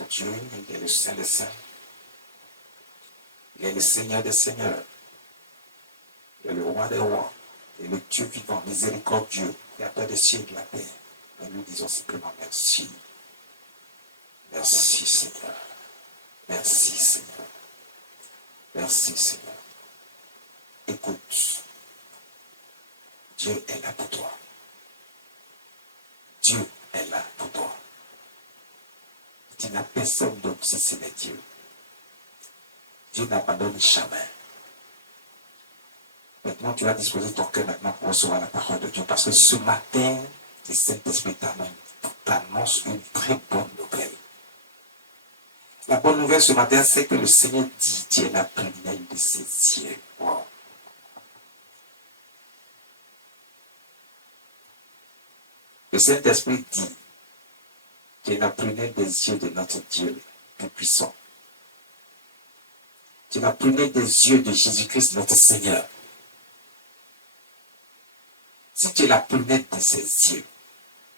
notre Dieu, il est le Saint des Saints. Il est le Seigneur des Seigneurs. Il est le Roi des Rois. Et le Dieu vivant, miséricordieux, créateur des cieux et de la terre. Et nous disons simplement merci. Merci Seigneur. Merci Seigneur. Merci Seigneur. Écoute, Dieu est là pour toi. Dieu est là pour toi. Tu n'as personne d'autre si ce n'est Dieu. Dieu n'abandonne jamais. Maintenant, tu vas disposer ton cœur maintenant pour recevoir la parole de Dieu. Parce que ce matin, le Saint-Esprit t'annonce une très bonne nouvelle. La bonne nouvelle ce matin, c'est que le Seigneur dit, tu es la première de ses cieux. Wow. Le Saint-Esprit dit, tu es la prunelle des yeux de notre Dieu Tout-Puissant. Tu es la prunelle des yeux de Jésus-Christ, notre Seigneur. Si tu es la prunelle de ses yeux,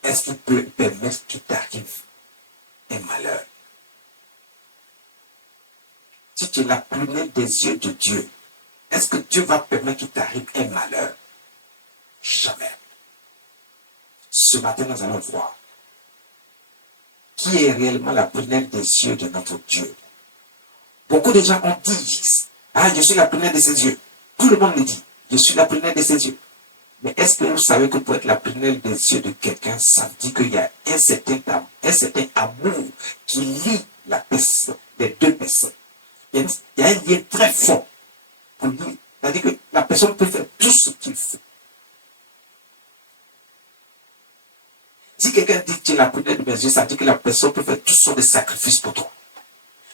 est-ce qu'il peut permettre qu'il t'arrive un malheur? Si tu es la prunelle des yeux de Dieu, est-ce que Dieu va permettre qu'il t'arrive un malheur? Jamais. Ce matin, nous allons voir qui est réellement la prunelle des yeux de notre Dieu. Beaucoup de gens ont dit, ah, je suis la prunelle de ses yeux. Tout le monde le dit, je suis la prunelle de ses yeux. Mais est-ce que vous savez que pour être la prunelle des yeux de quelqu'un, ça veut dire qu'il y a un certain amour qui lie la personne, les deux personnes. Il y a un lien très fort pour lui. C'est-à-dire que la personne peut faire tout ce qu'il fait. Si quelqu'un dit que tu es la prunelle de mes yeux, ça veut dire que la personne peut faire toutes sortes de sacrifices pour toi.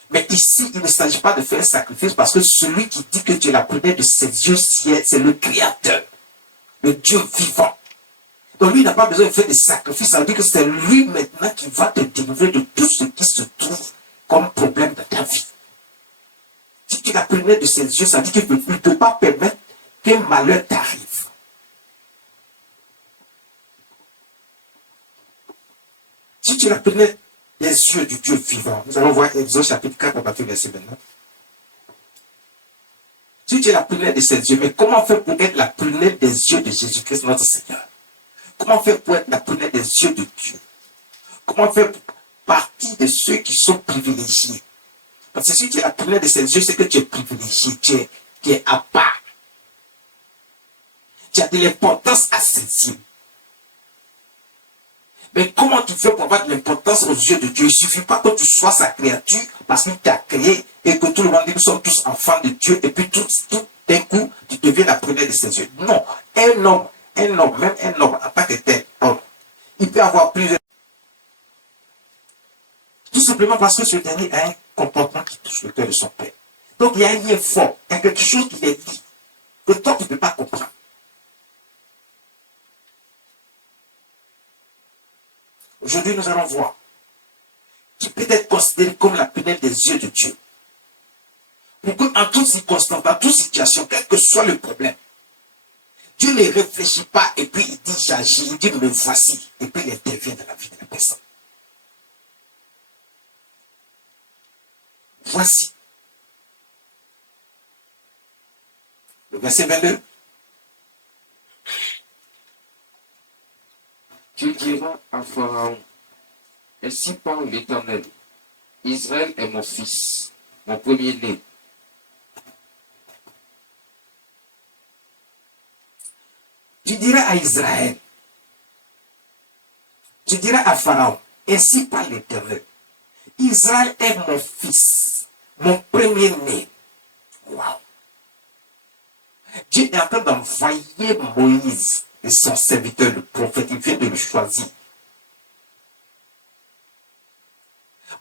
Mais ici, il ne s'agit pas de faire un sacrifice parce que celui qui dit que tu es la prunelle de ses yeux, c'est le Créateur, le Dieu vivant. Donc lui, il n'a pas besoin de faire des sacrifices. Ça veut dire que c'est lui maintenant qui va te délivrer de tout ce qui se trouve comme problème dans ta vie. Si tu es la prunelle de ses yeux, ça veut dire qu'il ne peut pas permettre qu'un malheur t'arrive. Si tu es la prunelle des yeux du Dieu vivant, nous allons voir Exode chapitre 4 à partir du verset 29. Si tu es la prunelle de ses yeux, mais comment faire pour être la prunelle des yeux de Jésus-Christ notre Seigneur? Comment faire pour être la prunelle des yeux de Dieu? Comment faire pour partie de ceux qui sont privilégiés? Parce que si tu es la prunelle de ses yeux, c'est que tu es privilégié, tu es à part. Tu as de l'importance à ses yeux. Mais comment tu fais pour avoir de l'importance aux yeux de Dieu? Il ne suffit pas que tu sois sa créature parce qu'il t'a créé et que tout le monde dit nous sommes tous enfants de Dieu et puis tout d'un coup, tu deviens la prunelle de ses yeux. Non, un homme, même un homme en tant que tel homme, il peut avoir plusieurs. Tout simplement parce que ce dernier a un comportement qui touche le cœur de son père. Donc il y a un lien fort, il y a quelque chose qui est dit, que toi tu ne peux pas comprendre. Aujourd'hui, nous allons voir qui peut être considéré comme la prunelle des yeux de Dieu. Pour qu'en toute circonstance, dans toute situation, quel que soit le problème, Dieu ne réfléchit pas et puis il dit j'agis, il dit me voici, et puis il intervient dans la vie de la personne. Voici. Le verset 22. Tu diras à Pharaon, ainsi parle l'Éternel, Israël est mon fils, mon premier-né. Tu diras à Israël, tu diras à Pharaon, ainsi parle l'Éternel, Israël est mon fils, mon premier-né. Waouh! Dieu est en train d'envoyer Moïse et son serviteur, le prophète, il vient de le choisir.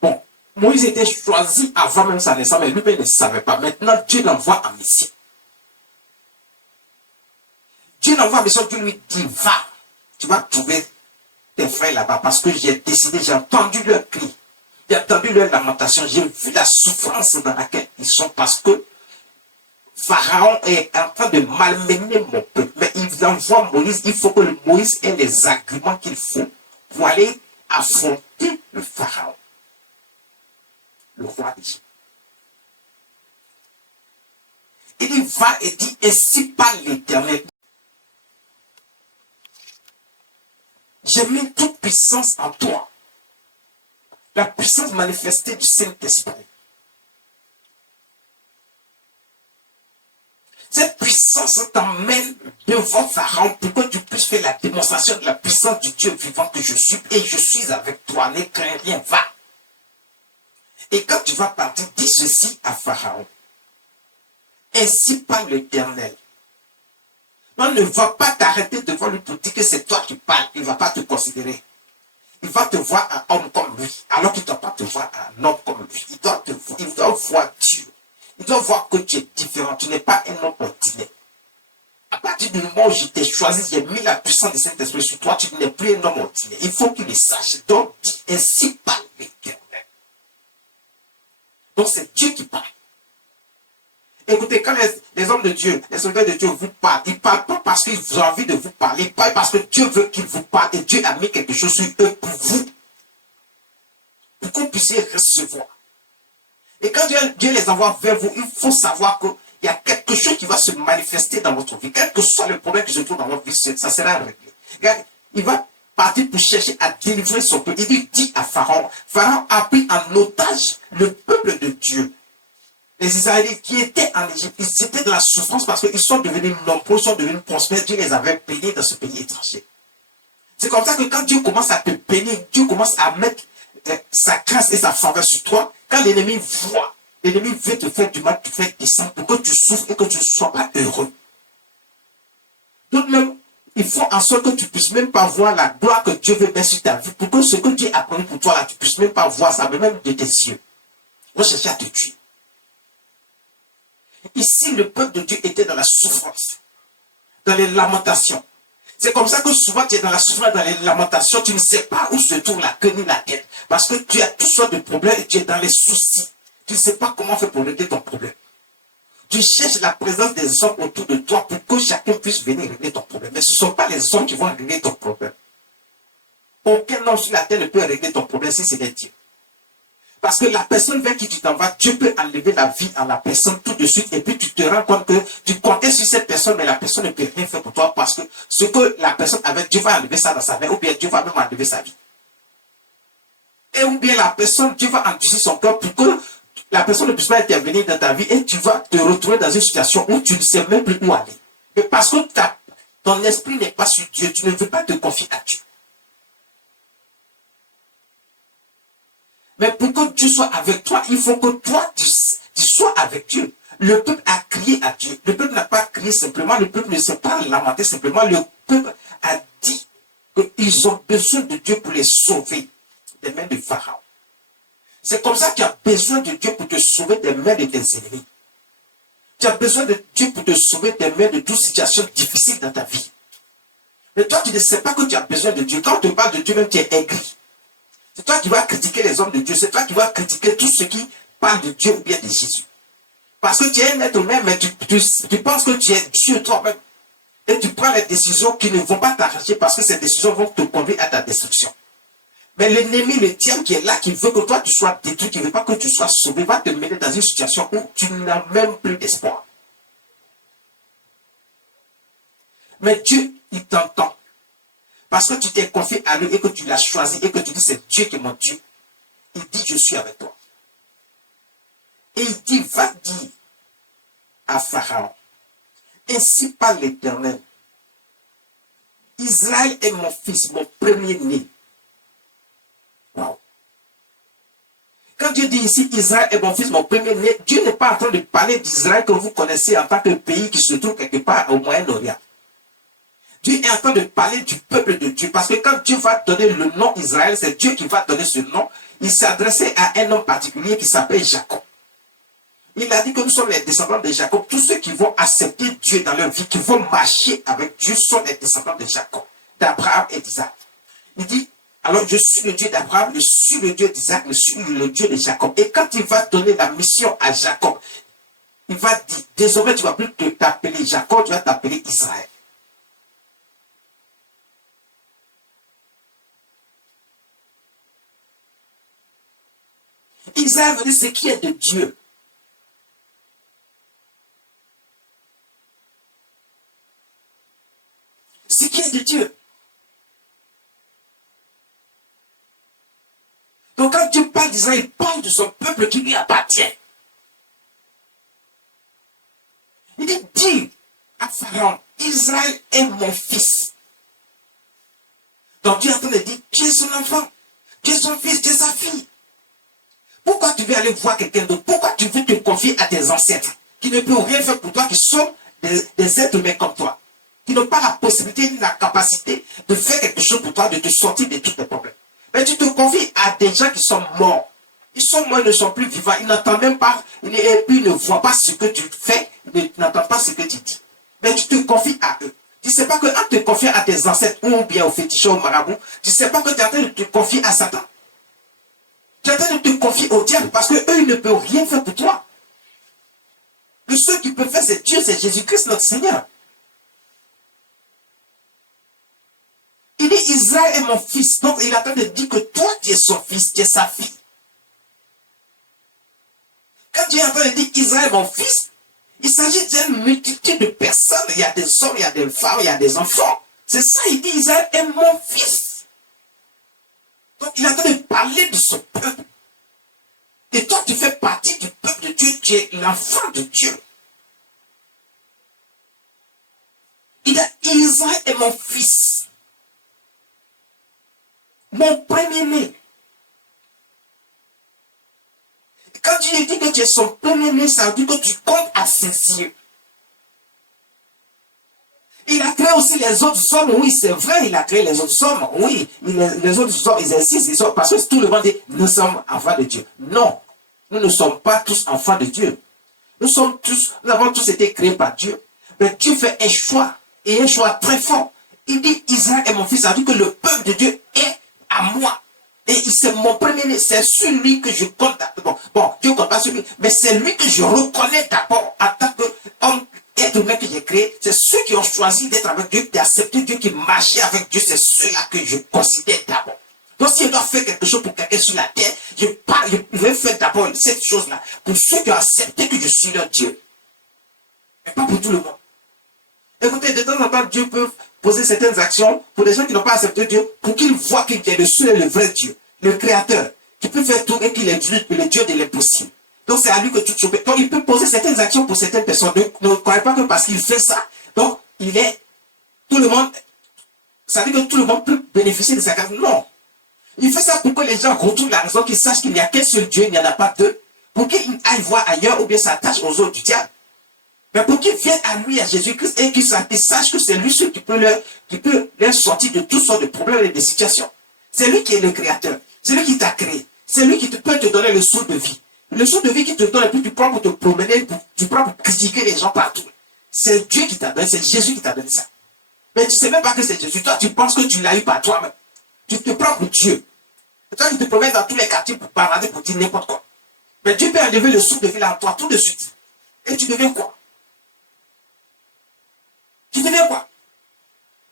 Bon, Moïse était choisi avant même sa naissance, mais lui-même ne savait pas. Maintenant, Dieu l'envoie en mission. Dieu l'envoie en mission, Dieu lui dit, va, tu vas trouver tes frères là-bas, parce que j'ai décidé, j'ai entendu leur cri, j'ai entendu leur lamentation, j'ai vu la souffrance dans laquelle ils sont, parce que Pharaon est en train de malmener mon peuple. Mais il envoie Moïse. Il faut que Moïse ait les arguments qu'il faut pour aller affronter le Pharaon. le roi d'Égypte. Il dit, va et dit, ainsi parle l'Éternel. J'ai mis toute puissance en toi. La puissance manifestée du Saint-Esprit. Cette puissance t'emmène devant Pharaon pour que tu puisses faire la démonstration de la puissance du Dieu vivant que je suis. Et je suis avec toi, ne crains rien, va. Et quand tu vas partir, dis ceci à Pharaon. Ainsi parle l'Éternel. On ne va pas t'arrêter devant lui pour dire que c'est toi qui parles. Il ne va pas te considérer. Il va te voir un homme comme lui, alors qu'il ne doit pas te voir un homme comme lui. Il doit voir Dieu. Il doit voir que tu es différent. Tu n'es pas un homme ordinaire. À partir du moment où je t'ai choisi, j'ai mis la puissance du Saint-Esprit sur toi, tu n'es plus un homme ordinaire. Il faut qu'il le sache. Donc, dis ainsi parle l'Éternel. Donc, c'est Dieu qui parle. Écoutez, quand les hommes de Dieu, les soldats de Dieu vous parlent, ils ne parlent pas parce qu'ils ont envie de vous parler, ils parlent parce que Dieu veut qu'ils vous parlent et Dieu a mis quelque chose sur eux pour vous. Pour que vous puissiez recevoir. Et quand Dieu les envoie vers vous, il faut savoir qu'il y a quelque chose qui va se manifester dans votre vie. Quel que soit le problème qui se trouve dans votre vie, ça sera réglé. Regarde, il va partir pour chercher à délivrer son peuple. Il dit à Pharaon, Pharaon a pris en otage le peuple de Dieu. Les Israélites qui étaient en Égypte, ils étaient dans la souffrance parce qu'ils sont devenus nombreux, ils sont devenus prospères. Dieu les avait bénis dans ce pays étranger. C'est comme ça que quand Dieu commence à te bénir, Dieu commence à mettre sa grâce et sa faveur sur toi. Quand l'ennemi voit, l'ennemi veut te faire du mal, te faire descendre pour que tu souffres et que tu ne sois pas heureux. Donc même, il faut en sorte que tu ne puisses même pas voir la gloire que Dieu veut mettre sur ta vie. Pour que ce que Dieu a promis pour toi, là, tu ne puisses même pas voir ça, même de tes yeux. On chercher à te tuer. Ici, le peuple de Dieu était dans la souffrance, dans les lamentations. C'est comme ça que souvent tu es dans la souffrance, dans les lamentations, tu ne sais pas où se trouve la queue ni la tête. Parce que tu as toutes sortes de problèmes et tu es dans les soucis. Tu ne sais pas comment faire pour régler ton problème. Tu cherches la présence des hommes autour de toi pour que chacun puisse venir régler ton problème. Mais ce ne sont pas les hommes qui vont régler ton problème. Aucun homme sur la terre ne peut régler ton problème si c'est Dieu. Parce que la personne vers qui tu t'en vas, Dieu peut enlever la vie à la personne tout de suite et puis tu te rends compte que tu comptais sur cette personne, mais la personne ne peut rien faire pour toi parce que ce que la personne avait, Dieu va enlever ça dans sa vie ou bien Dieu va même enlever sa vie. Et ou bien la personne, Dieu va endurcir son cœur pour que la personne ne puisse pas intervenir dans ta vie et tu vas te retrouver dans une situation où tu ne sais même plus où aller. Mais parce que ton esprit n'est pas sur Dieu, tu ne veux pas te confier à Dieu. Mais pour que Dieu soit avec toi, il faut que toi, tu sois avec Dieu. Le peuple a crié à Dieu. Le peuple n'a pas crié simplement, le peuple ne s'est pas lamenté simplement. Le peuple a dit qu'ils ont besoin de Dieu pour les sauver des mains de Pharaon. C'est comme ça que tu as besoin de Dieu pour te sauver des mains de tes ennemis. Tu as besoin de Dieu pour te sauver des mains de toutes situations difficiles dans ta vie. Mais toi, tu ne sais pas que tu as besoin de Dieu. Quand on te parle de Dieu, même tu es aigri. C'est toi qui vas critiquer les hommes de Dieu. C'est toi qui vas critiquer tous ceux qui parlent de Dieu ou bien de Jésus. Parce que tu es un être humain, mais tu penses que tu es Dieu toi-même. Et tu prends les décisions qui ne vont pas t'arranger parce que ces décisions vont te conduire à ta destruction. Mais l'ennemi, le diable qui est là, qui veut que toi tu sois détruit, qui ne veut pas que tu sois sauvé, va te mener dans une situation où tu n'as même plus d'espoir. Mais Dieu, il t'entend. Parce que tu t'es confié à lui et que tu l'as choisi et que tu dis c'est Dieu qui est mon Dieu. Il dit je suis avec toi. Et il dit va dire à Pharaon, ainsi parle l'Éternel. Israël est mon fils, mon premier-né. Wow. Quand Dieu dit ici Israël est mon fils, mon premier-né, Dieu n'est pas en train de parler d'Israël que vous connaissez en tant que pays qui se trouve quelque part au Moyen-Orient. Dieu est en train de parler du peuple de Dieu. Parce que quand Dieu va donner le nom Israël, c'est Dieu qui va donner ce nom. Il s'adressait à un homme particulier qui s'appelle Jacob. Il a dit que nous sommes les descendants de Jacob. Tous ceux qui vont accepter Dieu dans leur vie, qui vont marcher avec Dieu, sont les descendants de Jacob, d'Abraham et d'Isaac. Il dit, alors je suis le Dieu d'Abraham, je suis le Dieu d'Isaac, je suis le Dieu de Jacob. Et quand il va donner la mission à Jacob, il va dire, désormais tu ne vas plus t'appeler Jacob, tu vas t'appeler Israël. Israël veut dire ce qui est de Dieu. Ce qui est de Dieu. Donc quand Dieu parle d'Israël, il parle de son peuple qui lui appartient. Il dit, dis à Pharaon, Israël est mon fils. Donc Dieu est en train de dire, tu es son enfant, tu es son fils, tu es sa fille. Pourquoi tu veux aller voir quelqu'un d'autre? Pourquoi tu veux te confier à tes ancêtres qui ne peuvent rien faire pour toi, qui sont des êtres humains comme toi, qui n'ont pas la possibilité ni la capacité de faire quelque chose pour toi, de te sortir de tous tes problèmes. Mais tu te confies à des gens qui sont morts. Ils sont morts, ils ne sont plus vivants, ils n'entendent même pas, et puis ils ne voient pas ce que tu fais, ils n'entendent pas ce que tu dis. Mais tu te confies à eux. Tu ne sais pas qu'en te confiant à tes ancêtres, ou bien aux féticheurs, au marabout, tu ne sais pas que tu es en train de te confier à Satan. Tu es en train de te confier au diable parce qu'eux, ils ne peuvent rien faire pour toi. Le seul qui peut faire, c'est Dieu, c'est Jésus-Christ, notre Seigneur. Il dit, Israël est mon fils. Donc, il est en train de dire que toi, tu es son fils, tu es sa fille. Quand Dieu est en train de dire, Israël est mon fils, il s'agit d'une multitude de personnes. Il y a des hommes, il y a des femmes, il y a des enfants. C'est ça, il dit, Israël est mon fils. Donc, il est en train de parler de son peuple. Et toi, tu fais partie du peuple de Dieu. Tu es l'enfant de Dieu. Il dit, Israël est mon fils. Mon premier-né. Quand Dieu dit que tu es son premier-né, ça veut dire que tu comptes à ses yeux. Il a créé aussi les autres hommes, oui, c'est vrai, il a créé les autres hommes, oui, les autres hommes, ils existent, parce que tout le monde dit, nous sommes enfants de Dieu. Non, nous ne sommes pas tous enfants de Dieu. Nous avons tous été créés par Dieu. Mais Dieu fait un choix, et un choix très fort. Il dit, Israël est mon fils, ça veut dire que le peuple de Dieu est à moi. Et c'est mon premier-né, c'est celui que je compte. Bon, Dieu ne compte pas celui, mais c'est lui que je reconnais d'abord en tant qu'homme et humain que j'ai créé. C'est ceux qui ont choisi d'être avec Dieu, d'accepter Dieu, qui marchaient avec Dieu. C'est ceux-là que je considère d'abord. Donc si je dois faire quelque chose pour quelqu'un sur la terre, je vais faire d'abord cette chose-là pour ceux qui ont accepté que je suis leur Dieu. Mais pas pour tout le monde. Écoutez, de temps en temps, Dieu peut poser certaines actions pour les gens qui n'ont pas accepté Dieu, pour qu'ils voient qu'il est le seul et le vrai Dieu, le Créateur, qui peut faire tout et qu'il est le Dieu de l'impossible. Donc c'est à lui que tout obéit. Donc il peut poser certaines actions pour certaines personnes. Ne croyez pas que parce qu'il fait ça, donc il est tout le monde, ça veut dire que tout le monde peut bénéficier de sa grâce. Non. Il fait ça pour que les gens retrouvent la raison, qu'ils sachent qu'il n'y a qu'un seul Dieu, il n'y en a pas deux, pour qu'ils aillent voir ailleurs ou bien s'attachent aux autres du diable. Mais pour qu'ils viennent à lui, à Jésus-Christ, et qu'ils sachent que c'est lui seul qui peut leur sortir de toutes sortes de problèmes et de situations. C'est lui qui est le Créateur. C'est lui qui t'a créé. C'est lui qui peut te donner le souffle de vie. Le souffle de vie qui te donne, et puis tu prends pour te promener, tu prends pour critiquer les gens partout. C'est Dieu qui t'a donné, c'est Jésus qui t'a donné ça. Mais tu ne sais même pas que c'est Jésus. Toi, tu penses que tu l'as eu par toi-même. Tu te prends pour Dieu. Et toi, tu te promènes dans tous les quartiers pour parler, pour dire n'importe quoi. Mais Dieu peut enlever le souffle de vie là en toi tout de suite. Et tu deviens quoi? Tu deviens quoi?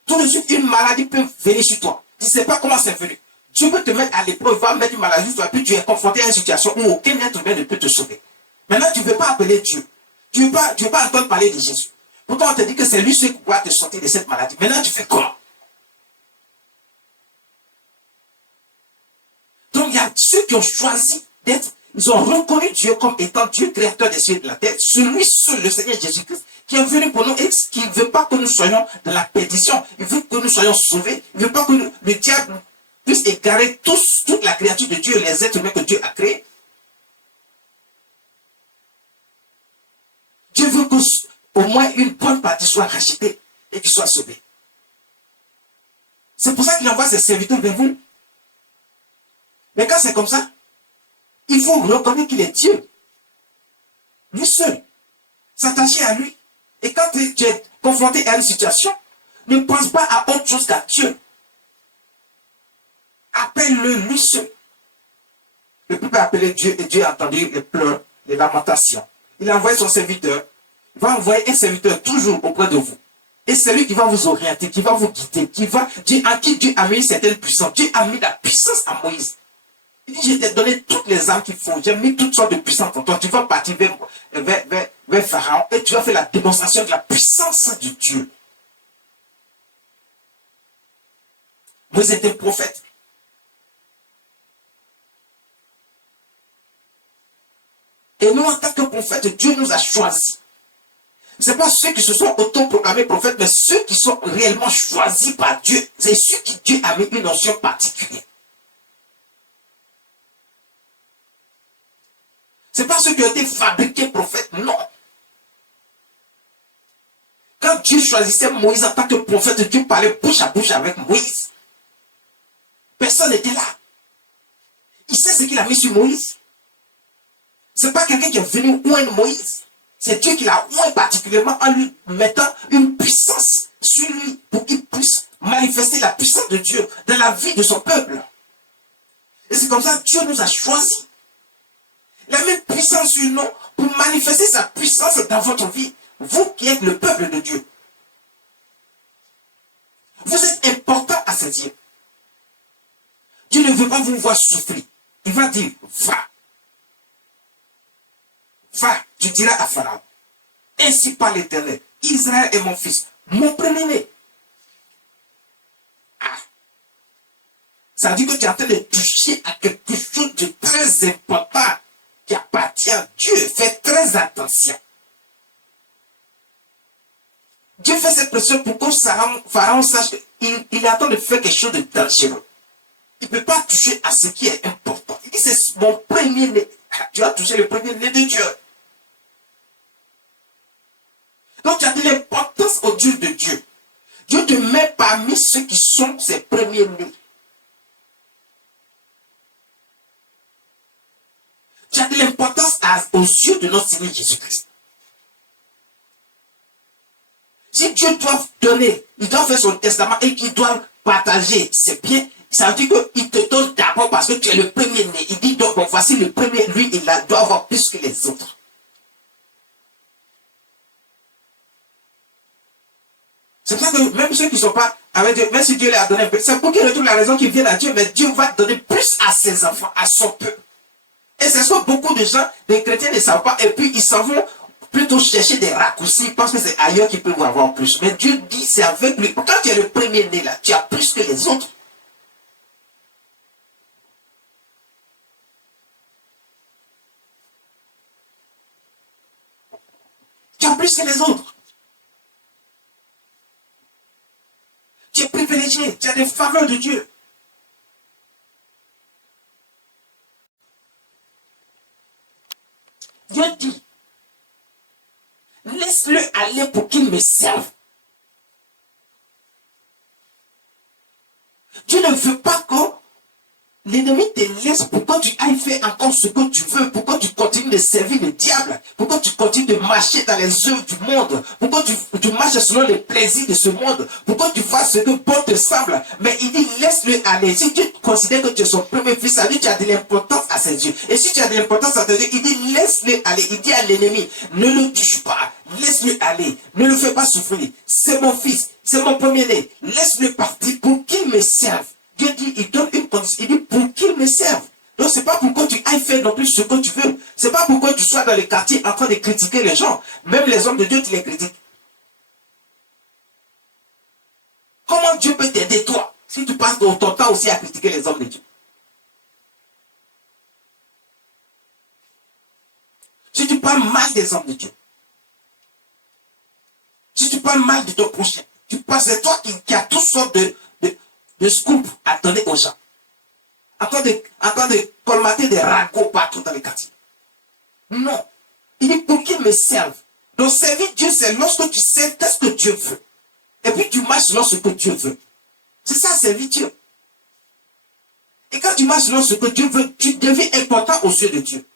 Tout de suite, une maladie peut venir sur toi. Tu ne sais pas comment c'est venu. Dieu peut te mettre à l'épreuve, va mettre une maladie sur toi, puis tu es confronté à une situation où aucun être humain ne peut te sauver. Maintenant, tu ne veux pas appeler Dieu. Tu ne veux pas entendre parler de Jésus. Pourtant, on te dit que c'est lui seul qui pourra te sortir de cette maladie. Maintenant, tu fais comment? Donc, il y a ceux qui ont choisi d'être, ils ont reconnu Dieu comme étant Dieu créateur des cieux et de la terre, celui seul, le Seigneur Jésus-Christ, qui est venu pour nous et qui ne veut pas que nous soyons dans la perdition. Il veut que nous soyons sauvés. Il ne veut pas que le diable puisse égarer toute la créature de Dieu, les êtres humains que Dieu a créés. Dieu veut qu'au moins une bonne partie soit rachetée et qu'il soit sauvé. C'est pour ça qu'il envoie ses serviteurs vers vous. Mais quand c'est comme ça, il faut reconnaître qu'il est Dieu. Lui seul. S'attacher à lui. Et quand tu es confronté à une situation, ne pense pas à autre chose qu'à Dieu. Appelle-le lui seul. Le peuple a appelé Dieu et Dieu a entendu les pleurs, les lamentations. Il a envoyé son serviteur. Il va envoyer un serviteur toujours auprès de vous. Et c'est lui qui va vous orienter, qui va vous guider, en qui Dieu a mis une certaine puissance. Dieu a mis la puissance à Moïse. Il dit, je t'ai donné toutes les armes qu'il faut. J'ai mis toutes sortes de puissances en toi. Tu vas partir vers Pharaon et tu vas faire la démonstration de la puissance de Dieu. Vous êtes un prophète. Et nous, en tant que prophètes, Dieu nous a choisis. Ce n'est pas ceux qui se sont autoproclamés prophètes, mais ceux qui sont réellement choisis par Dieu. C'est ceux qui Dieu a mis une notion particulière. Ce n'est pas ceux qui ont été fabriqués prophètes, non. Quand Dieu choisissait Moïse en tant que prophète, Dieu parlait bouche à bouche avec Moïse. Personne n'était là. Il sait ce qu'il a mis sur Moïse. Ce n'est pas quelqu'un qui est venu oindre Moïse. C'est Dieu qui l'a oint particulièrement en lui mettant une puissance sur lui pour qu'il puisse manifester la puissance de Dieu dans la vie de son peuple. Et c'est comme ça que Dieu nous a choisis. La même puissance sur nous pour manifester sa puissance dans votre vie. Vous qui êtes le peuple de Dieu. Vous êtes important à ses yeux. Dieu ne veut pas vous voir souffrir. Il va dire, va. Va, tu diras à Pharaon. Ainsi parle l'Éternel. Israël est mon fils, mon premier-né. Ah. Ça veut dire que tu es en train de toucher à quelque chose de très important qui appartient à Dieu. Fais très attention. Dieu fait cette pression pour que Pharaon sache qu'il est en train de faire quelque chose de dangereux. Il ne peut pas toucher à ce qui est important. Il dit, c'est mon premier-né. Tu as touché le premier-né de Dieu. Donc, tu as de l'importance au Dieu de Dieu. Dieu te met parmi ceux qui sont ses premiers-nés. Tu as de l'importance aux yeux de notre Seigneur Jésus-Christ. Si Dieu doit donner, il doit faire son testament et qu'il doit partager ses biens, ça veut dire qu'il te donne d'abord parce que tu es le premier-né. Il dit donc, bon, voici le premier, lui, il doit avoir plus que les autres. C'est pour ça que même ceux qui ne sont pas avec Dieu, même si Dieu leur a donné un peu, c'est pour qu'ils retrouvent la raison qu'ils viennent à Dieu, mais Dieu va donner plus à ses enfants, à son peuple. Et c'est ce que beaucoup de gens, des chrétiens ne savent pas, et puis ils s'en vont plutôt chercher des raccourcis, parce que c'est ailleurs qu'ils peuvent avoir plus. Mais Dieu dit, c'est avec lui. Quand tu es le premier-né là, tu as plus que les autres. Tu as plus que les autres. Tu es privilégié, tu as des faveurs de Dieu. Dieu dit, laisse-le aller pour qu'il me serve. Dieu ne veut pas que l'ennemi te laisse pour que tu ailles faire encore ce que tu veux, pour que tu continues de servir le diable, pour que tu continues de marcher dans les œuvres du monde, pour que tu marches selon les plaisirs de ce monde, pour que tu fasses ce que bon te semble. Mais il dit, laisse-le aller. Si Dieu considère que tu es son premier fils, ça dit, tu as de l'importance à ses yeux. Et si tu as de l'importance à ses yeux, il dit, laisse-le aller. Il dit à l'ennemi, ne le touche pas, laisse-le aller, ne le fais pas souffrir. C'est mon fils, c'est mon premier-né. Laisse-le partir pour qu'il me serve. Dieu dit, il donne une condition, il dit pour qu'il me serve. Donc c'est pas pour que tu ailles faire non plus ce que tu veux. C'est pas pour que tu sois dans les quartiers en train de critiquer les gens. Même les hommes de Dieu, tu les critiques. Comment Dieu peut t'aider toi si tu passes ton temps aussi à critiquer les hommes de Dieu? Si tu parles mal des hommes de Dieu, si tu parles mal de ton prochain, c'est toi qui as toutes sortes de scoop à donner aux gens. En train de colmater des ragots partout dans les quartiers. Non. Il dit pour qu'il me serve. Donc servir Dieu, c'est lorsque tu sais qu'est-ce que Dieu veut. Et puis tu marches selon ce que Dieu veut. C'est ça, servir Dieu. Et quand tu marches selon ce que Dieu veut, tu deviens important aux yeux de Dieu.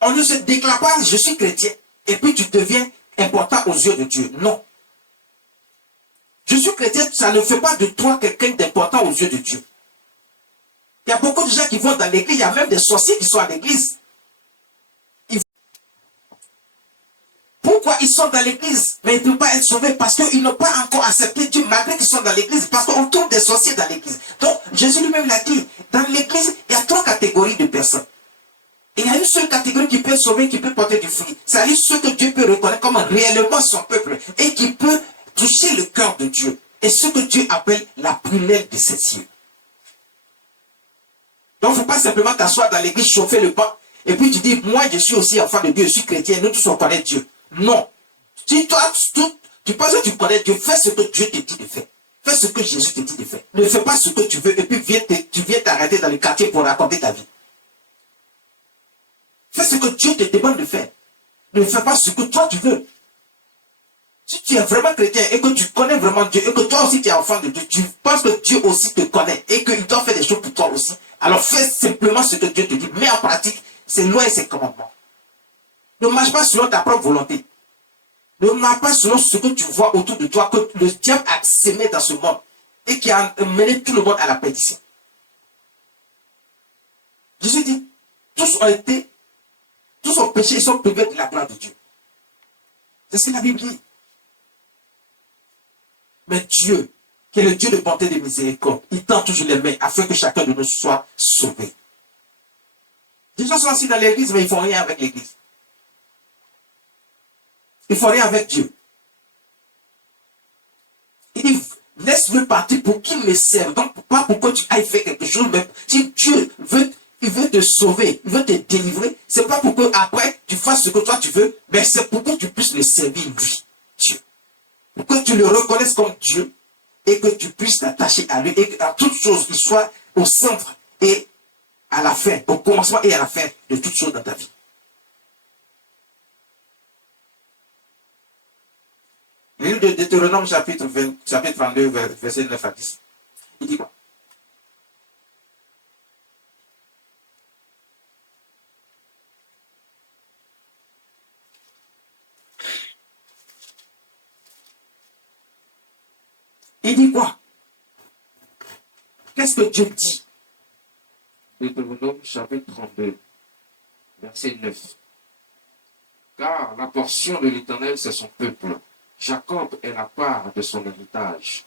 On ne se déclare pas, je suis chrétien, et puis tu deviens important aux yeux de Dieu. Non. Je suis chrétien, ça ne fait pas de toi quelqu'un d'important aux yeux de Dieu. Il y a beaucoup de gens qui vont dans l'église, il y a même des sorciers qui sont à l'église. Pourquoi fois, ils sont dans l'église, mais ils ne peuvent pas être sauvés parce qu'ils n'ont pas encore accepté Dieu malgré qu'ils sont dans l'église, parce qu'on trouve des sorciers dans l'église. Donc, Jésus lui-même l'a dit, dans l'église, il y a 3 catégories de personnes. Il y a une seule catégorie qui peut sauver, qui peut porter du fruit. C'est-à-dire ceux que Dieu peut reconnaître comme réellement son peuple et qui peut toucher le cœur de Dieu. Et ce que Dieu appelle la prunelle de ses yeux. Donc, il ne faut pas simplement t'asseoir dans l'église, chauffer le pain, et puis tu dis, moi je suis aussi enfant de Dieu, je suis chrétien, nous tous on connaît Dieu. Non. Si toi, tu penses que tu connais Dieu, fais ce que Dieu te dit de faire. Fais ce que Jésus te dit de faire. Ne fais pas ce que tu veux, et puis tu viens t'arrêter dans le quartier pour raconter ta vie. Fais ce que Dieu te demande de faire. Ne fais pas ce que toi tu veux. Si tu es vraiment chrétien et que tu connais vraiment Dieu et que toi aussi tu es enfant de Dieu, tu penses que Dieu aussi te connaît et qu'il doit faire des choses pour toi aussi, alors fais simplement ce que Dieu te dit. Mets en pratique ses lois et ses commandements. Ne marche pas selon ta propre volonté. Ne marche pas selon ce que tu vois autour de toi, que le diable a sémé dans ce monde et qui a mené tout le monde à la perdition. Jésus dit, tous ont péché, ils sont privés de la gloire de Dieu. C'est ce que la Bible dit. Mais Dieu, qui est le Dieu de bonté et de miséricorde, il tend toujours les mains afin que chacun de nous soit sauvé. Les gens sont assis dans l'église, mais ils ne font rien avec l'église. Ils ne font rien avec Dieu. Il dit, laisse-le partir pour qu'il me serve. Donc, pas pour que tu ailles faire quelque chose, mais si Dieu veut, il veut te sauver, il veut te délivrer, c'est pas pour que après tu fasses ce que toi tu veux, mais c'est pour que tu puisses le servir lui, Dieu. Pour que tu le reconnaisses comme Dieu et que tu puisses t'attacher à lui et qu'à toutes choses, il soit au centre et à la fin, au commencement et à la fin de toutes choses dans ta vie. Le livre de Deutéronome chapitre 22, verset 9 à 10. Il dit quoi? Il dit quoi? Qu'est-ce que Dieu dit? Deutéronome chapitre 32, verset 9. Car la portion de l'Éternel, c'est son peuple. Jacob est la part de son héritage.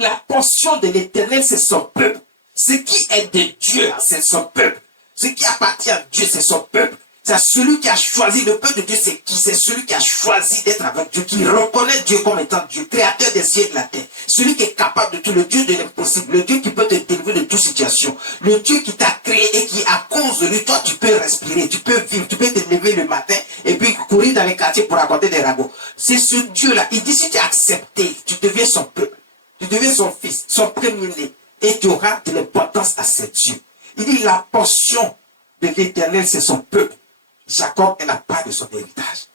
La portion de l'Éternel, c'est son peuple. Ce qui est de Dieu, c'est son peuple. Ce qui appartient à Dieu, c'est son peuple. C'est celui qui a choisi, le peuple de Dieu, c'est qui? C'est celui qui a choisi d'être avec Dieu, qui reconnaît Dieu comme étant Dieu, créateur des cieux et de la terre. Celui qui est capable de tout, le Dieu de l'impossible, le Dieu qui peut te délivrer de toute situation, le Dieu qui t'a créé et qui, à cause de lui, toi, tu peux respirer, tu peux vivre, tu peux te lever le matin et puis courir dans les quartiers pour raconter des ragots. C'est ce Dieu-là. Il dit, si tu as accepté, tu deviens son peuple, tu deviens son fils, son premier-né, et tu auras de l'importance à ce Dieu. Il dit, la portion de l'Éternel, c'est son peuple. Jacob est la part de son héritage.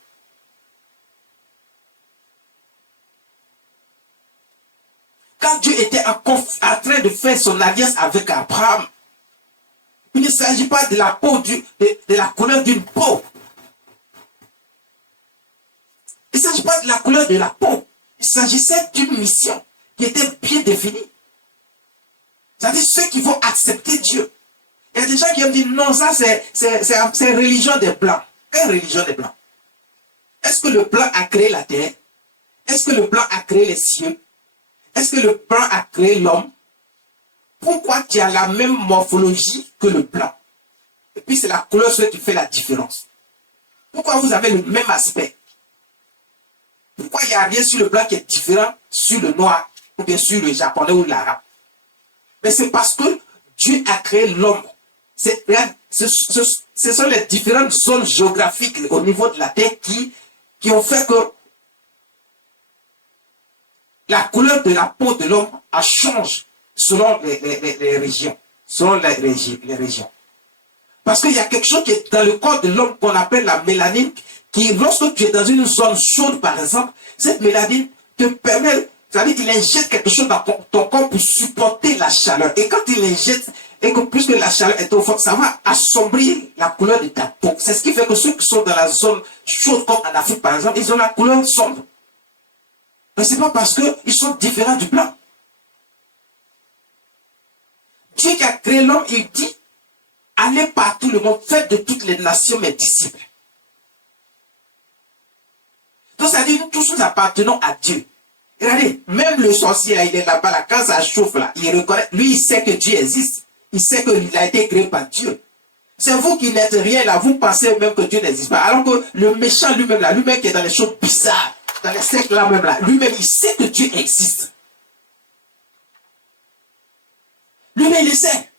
Quand Dieu était en train de faire son alliance avec Abraham, il ne s'agit pas de la peau de la couleur d'une peau. Il ne s'agit pas de la couleur de la peau. Il s'agissait d'une mission qui était bien définie. C'est-à-dire ceux qui vont accepter Dieu. Il y a des gens qui ont dit non, ça c'est religion des Blancs. Quelle religion des Blancs? Est-ce que le Blanc a créé la terre? Est-ce que le Blanc a créé les cieux? Est-ce que le Blanc a créé l'homme? Pourquoi tu as la même morphologie que le Blanc? Et puis c'est la couleur qui fait la différence. Pourquoi vous avez le même aspect? Pourquoi il n'y a rien sur le Blanc qui est différent sur le noir ou bien sur le japonais ou l'arabe? Mais c'est parce que Dieu a créé l'homme. Ce sont les différentes zones géographiques au niveau de la terre qui ont fait que la couleur de la peau de l'homme change selon les régions. Selon les régions. Parce qu'il y a quelque chose qui est dans le corps de l'homme qu'on appelle la mélanine, qui, lorsque tu es dans une zone chaude, par exemple, cette mélanine te permet, c'est-à-dire qu'il injecte quelque chose dans ton corps pour supporter la chaleur. Et quand il injecte, et que plus que la chaleur est au fond, ça va assombrir la couleur de ta peau. C'est ce qui fait que ceux qui sont dans la zone chaude, comme en Afrique par exemple, ils ont la couleur sombre. Mais ce n'est pas parce qu'ils sont différents du blanc. Dieu qui a créé l'homme, il dit, allez partout le monde, faites de toutes les nations mes disciples. Donc ça dit, nous tous nous appartenons à Dieu. Regardez, même le sorcier, là, il est là-bas, là, quand ça chauffe, là, il reconnaît, lui, il sait que Dieu existe. Il sait qu'il a été créé par Dieu. C'est vous qui n'êtes rien là, vous pensez même que Dieu n'existe pas. Alors que le méchant lui-même là, lui-même qui est dans les choses bizarres, dans les sectes là même là, lui-même il sait que Dieu existe. Lui-même il le sait.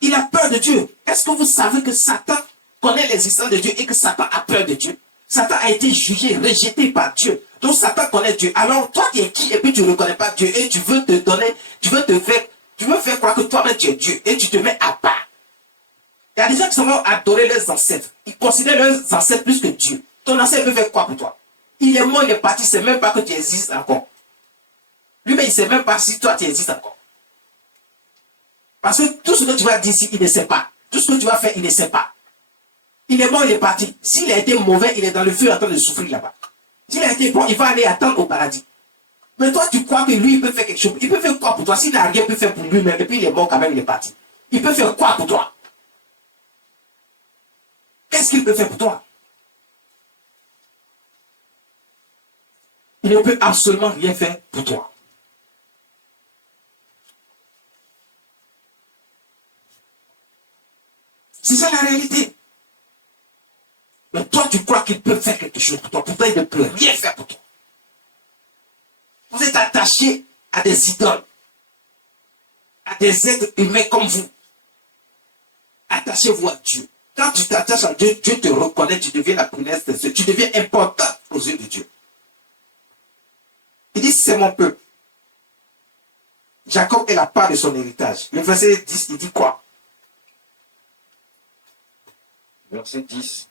Il a peur de Dieu. Est-ce que vous savez que Satan connaît l'existence de Dieu et que Satan a peur de Dieu? Satan a été jugé, rejeté par Dieu. Donc Satan connaît Dieu. Alors toi tu es qui et puis tu ne reconnais pas Dieu et tu veux te donner, tu veux faire croire que toi-même tu es Dieu et tu te mets à part. Il y a des gens qui vont adorer leurs ancêtres. Ils considèrent leurs ancêtres plus que Dieu. Ton ancêtre peut faire quoi pour toi? Il est mort, il est parti, il ne sait même pas que tu existes encore. Lui-même, il ne sait même pas si toi tu existes encore. Parce que tout ce que tu vas dire ici, il ne sait pas. Tout ce que tu vas faire, il ne sait pas. Il est mort, il est parti. S'il a été mauvais, il est dans le feu en train de souffrir là-bas. S'il a été bon, il va aller attendre au paradis. Mais toi, tu crois que lui, il peut faire quelque chose. Il peut faire quoi pour toi? S'il n'a rien pu faire pour lui-même, et puis il est mort quand même, il est parti. Il peut faire quoi pour toi? Qu'est-ce qu'il peut faire pour toi? Il ne peut absolument rien faire pour toi. C'est ça la réalité. Mais toi, tu crois qu'il peut faire quelque chose pour toi. Pourtant, il ne peut rien faire pour toi. Vous êtes attaché à des idoles, à des êtres humains comme vous. Attachez-vous à Dieu. Quand tu t'attaches à Dieu, Dieu te reconnaît, tu deviens la prunelle de Dieu. Tu deviens important aux yeux de Dieu. Il dit, c'est mon peuple. Jacob est la part de son héritage. Le verset 10, il dit quoi? Verset 10.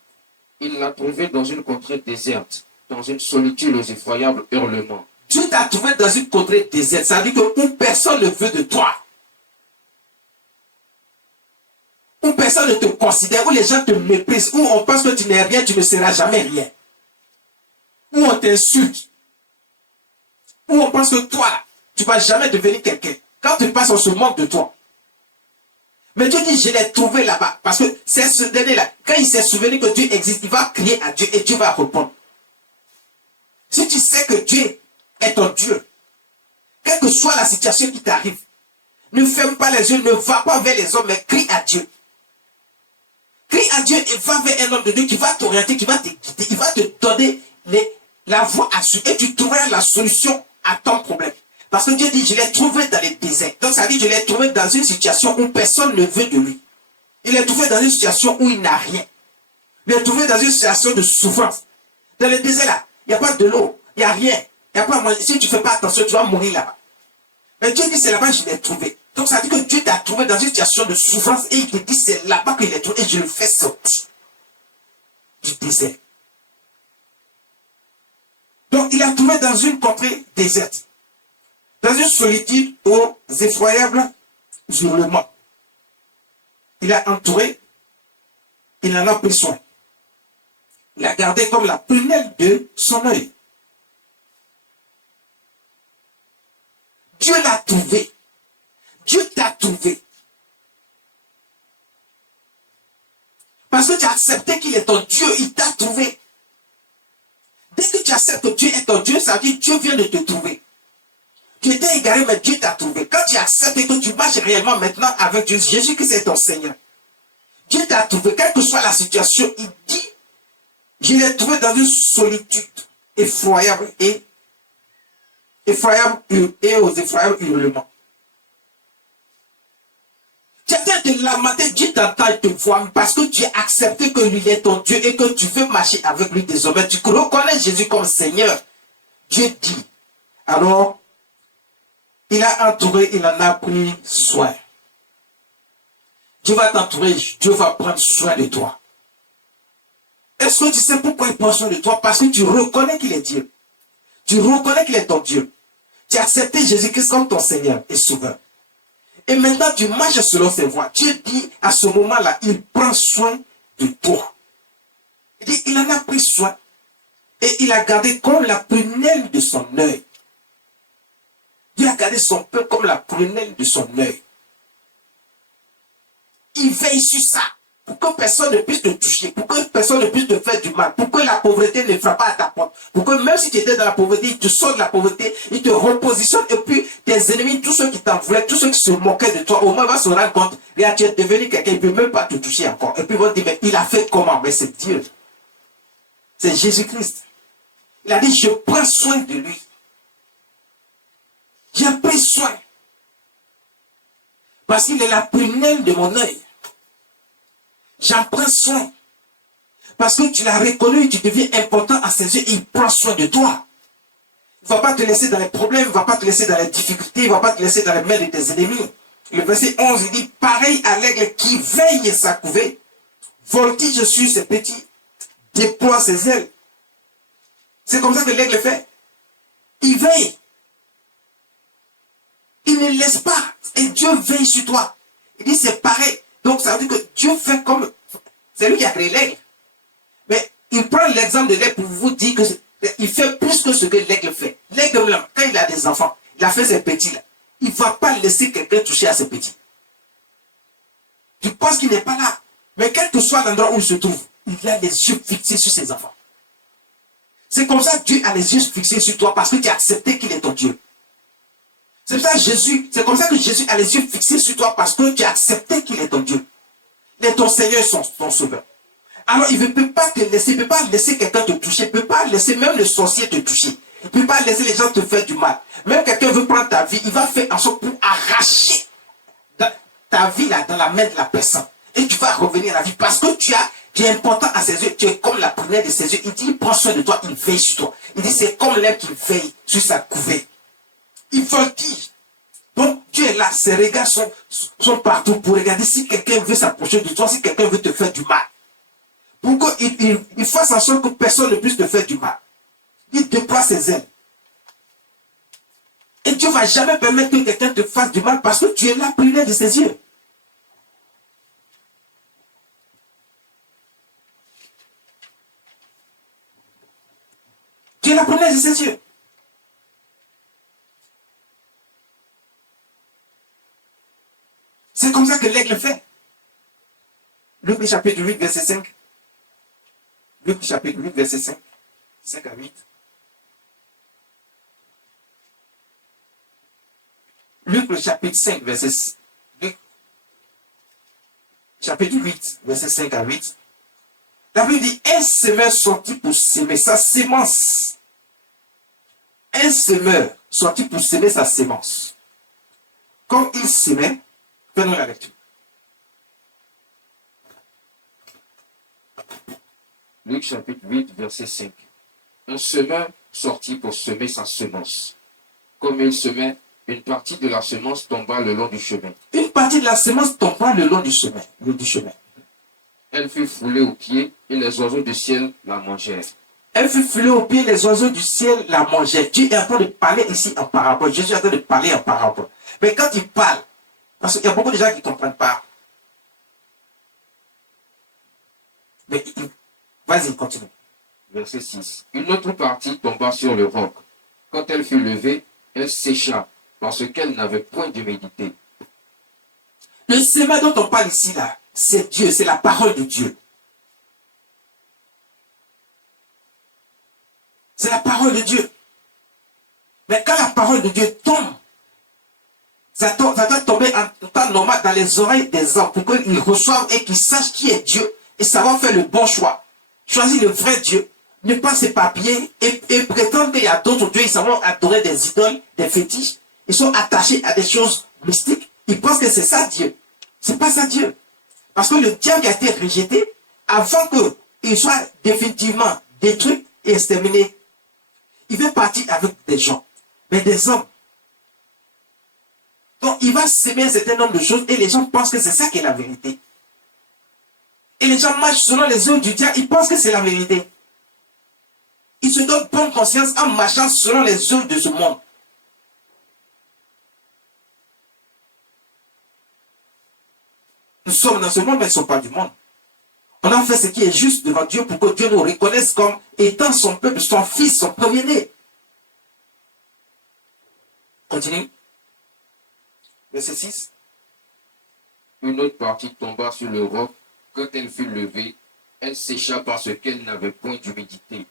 Il l'a trouvé dans une contrée déserte, dans une solitude aux effroyables hurlements. Dieu t'a trouvé dans une contrée déserte. Ça veut dire que où personne ne veut de toi. Où personne ne te considère, où les gens te méprisent, où on pense que tu n'es rien, tu ne seras jamais rien. Où on t'insulte. Où on pense que toi, tu ne vas jamais devenir quelqu'un. Quand tu passes, on se moque de toi. Mais Dieu dit, je l'ai trouvé là-bas. Parce que c'est ce dernier-là. Quand il s'est souvenu que Dieu existe, il va crier à Dieu et Dieu va répondre. Si tu sais que Dieu est ton Dieu, quelle que soit la situation qui t'arrive, ne ferme pas les yeux, ne va pas vers les hommes, mais crie à Dieu. Crie à Dieu et va vers un homme de Dieu qui va t'orienter, qui va te guider, il va te donner la voie à suivre et tu trouveras la solution à ton problème. Parce que Dieu dit, je l'ai trouvé dans les déserts. Donc ça dit, je l'ai trouvé dans une situation où personne ne veut de lui. Il l'a trouvé dans une situation où il n'a rien. Il l'a trouvé dans une situation de souffrance. Dans le désert là, il n'y a pas de l'eau, il n'y a rien. Il y a pas à manger. Si tu ne fais pas attention, tu vas mourir là-bas. Mais Dieu dit, c'est là-bas que je l'ai trouvé. Donc ça dit que Dieu t'a trouvé dans une situation de souffrance et il te dit, c'est là-bas qu'il est trouvé et je le fais sortir du désert. Donc il a trouvé dans une contrée déserte, dans une solitude aux effroyables hurlements. Il a entouré, il en a pris soin. Il a gardé comme la prunelle de son œil. Dieu l'a trouvé. Dieu t'a trouvé. Parce que tu as accepté qu'il est ton Dieu, il t'a trouvé. Dès que tu acceptes que Dieu est ton Dieu, ça veut dire que Dieu vient de te trouver. Tu étais égaré, mais Dieu t'a trouvé. Quand tu acceptes que tu marches réellement maintenant avec Dieu, Jésus que c'est ton Seigneur. Dieu t'a trouvé, quelle que soit la situation, il dit, je l'ai trouvé dans une solitude effroyable et aux effroyables hurlements. Tu es en train de lamenter, Dieu t'entend et te voit parce que tu as accepté que lui est ton Dieu et que tu veux marcher avec lui désormais. Tu reconnais Jésus comme Seigneur. Dieu dit. Alors, il a entouré, il en a pris soin. Dieu va t'entourer, Dieu va prendre soin de toi. Est-ce que tu sais pourquoi il prend soin de toi? Parce que tu reconnais qu'il est Dieu. Tu reconnais qu'il est ton Dieu. Tu as accepté Jésus-Christ comme ton Seigneur et Sauveur. Et maintenant, tu marches selon ses voies. Dieu dit, à ce moment-là, il prend soin de toi. Il dit, il en a pris soin. Et il a gardé comme la prunelle de son œil. Dieu a gardé son peuple comme la prunelle de son œil. Il veille sur ça. pour que personne ne puisse te toucher, pour que personne ne puisse te faire du mal, pour que la pauvreté ne frappe pas à ta porte, pour que même si tu étais dans la pauvreté, il te sort de la pauvreté, il te repositionne, et puis tes ennemis, tous ceux qui t'en voulaient, tous ceux qui se moquaient de toi, au moins vont se rendre compte, regarde, tu es devenu quelqu'un, il ne peut même pas te toucher encore. Et puis ils vont dire, mais il a fait comment? Mais c'est Dieu. C'est Jésus-Christ. Il a dit, je prends soin de lui. J'ai pris soin. Parce qu'il est la prunelle de mon œil. J'en prends soin. Parce que tu l'as reconnu, tu deviens important à ses yeux et il prend soin de toi. Il ne va pas te laisser dans les problèmes, il ne va pas te laisser dans les difficultés, il ne va pas te laisser dans les mains de tes ennemis. Le verset 11, il dit, pareil à l'aigle qui veille sa couvée, voltige sur ses petits, déploie ses ailes. C'est comme ça que l'aigle fait. Il veille. Il ne laisse pas. Et Dieu veille sur toi. Il dit c'est pareil. Donc ça veut dire que Dieu fait comme... C'est lui qui a créé l'aigle. Mais il prend l'exemple de l'aigle pour vous dire qu'il fait plus que ce que l'aigle fait. L'aigle, quand il a des enfants, il a fait ses petits là. Il ne va pas laisser quelqu'un toucher à ses petits. Tu penses qu'il n'est pas là. Mais quel que soit l'endroit où il se trouve, il a les yeux fixés sur ses enfants. C'est comme ça que Dieu a les yeux fixés sur toi parce que tu as accepté qu'il est ton Dieu. C'est comme ça que Jésus a les yeux fixés sur toi parce que tu as accepté qu'il est ton Dieu. Il est ton Seigneur et ton Sauveur. Alors il ne peut pas te laisser, il ne peut pas laisser quelqu'un te toucher, il ne peut pas laisser même le sorcier te toucher. Il ne peut pas laisser les gens te faire du mal. Même quelqu'un veut prendre ta vie, il va faire en sorte pour arracher ta vie là, dans la main de la personne. Et tu vas revenir à la vie parce que tu es important à ses yeux, tu es comme la première de ses yeux. Il dit, il prend soin de toi, il veille sur toi. Il dit, c'est comme l'aigle qui veille sur sa couvée. Il voltige. Donc Dieu est là, ses regards sont partout pour regarder si quelqu'un veut s'approcher de toi, si quelqu'un veut te faire du mal. Pour qu'il fasse en sorte que personne ne puisse te faire du mal. Il déploie ses ailes. Et Dieu ne va jamais permettre que quelqu'un te fasse du mal parce que tu es la prunelle de ses yeux. Tu es la prunelle de ses yeux. C'est comme ça que l'aigle fait. Luc chapitre 8, verset 5. Luc chapitre 8, verset 5. 5 à 8. Luc le chapitre 5, verset 6. Luc chapitre 8, verset 5 à 8. La Bible dit, un semeur sortit pour semer sa sémence. Un semeur sortit pour semer sa sémence. Comme il semait, prenons la lecture. Luc chapitre 8, verset 5. Un semeur sortit pour semer sa semence. Comme il semait, une partie de la semence tomba le long du chemin. Une partie de la semence tomba le long du chemin. Elle fut foulée aux pieds et les oiseaux du ciel la mangèrent. Elle fut foulée aux pieds, les oiseaux du ciel la mangèrent. Dieu est en train de parler ici en parabole. Jésus est en train de parler en parabole. Mais quand il parle, parce qu'il y a beaucoup de gens qui ne comprennent pas. Mais vas-y, continue. Verset 6. Une autre partie tomba sur le roc. Quand elle fut levée, elle sécha, parce qu'elle n'avait point d'humidité. Le sément dont on parle ici, là, c'est Dieu, c'est la parole de Dieu. C'est la parole de Dieu. Mais quand la parole de Dieu tombe, ça doit tomber en temps normal dans les oreilles des hommes pour qu'ils reçoivent et qu'ils sachent qui est Dieu et savoir faire le bon choix. Choisir le vrai Dieu. Ne pas s'éparpiller et prétendre qu'il y a d'autres dieux. Ils savent adorer des idoles, des fétiches. Ils sont attachés à des choses mystiques. Ils pensent que c'est ça Dieu. C'est pas ça Dieu. Parce que le diable a été rejeté avant qu'il soit définitivement détruit et exterminé. Il veut partir avec des gens, mais des hommes. Donc il va s'aimer un certain nombre de choses et les gens pensent que c'est ça qui est la vérité. Et les gens marchent selon les œuvres du diable, ils pensent que c'est la vérité. Ils se donnent bonne conscience en marchant selon les œuvres de ce monde. Nous sommes dans ce monde, mais ils ne sont pas du monde. On a fait ce qui est juste devant Dieu pour que Dieu nous reconnaisse comme étant son peuple, son fils, son premier-né. Continue. Verset 6. Une autre partie tomba sur le roc. Quand elle fut levée, elle sécha parce qu'elle n'avait point d'humidité.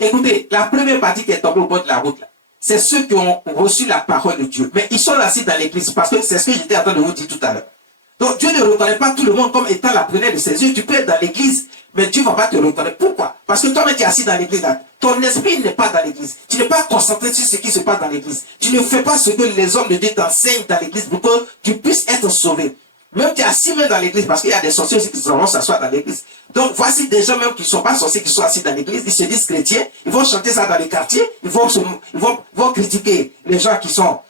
Écoutez, la première partie qui est tombée au bord de la route, là, c'est ceux qui ont reçu la parole de Dieu. Mais ils sont assis dans l'église parce que c'est ce que j'étais en train de vous dire tout à l'heure. Donc Dieu ne reconnaît pas tout le monde comme étant la première de ses yeux. Tu peux être dans l'église, mais Dieu ne va pas te reconnaître. Pourquoi? Parce que toi-même tu es assis dans l'église. Ton esprit n'est pas dans l'église. Tu n'es pas concentré sur ce qui se passe dans l'église. Tu ne fais pas ce que les hommes de Dieu t'enseignent dans l'église pour que tu puisses être sauvé. Même tu es assis même dans l'église parce qu'il y a des sorciers aussi qui vont s'asseoir dans l'église. Donc voici des gens même qui ne sont pas sorciers, qui sont assis dans l'église, ils se disent chrétiens, ils vont chanter ça dans les quartiers, ils vont critiquer les gens qui sont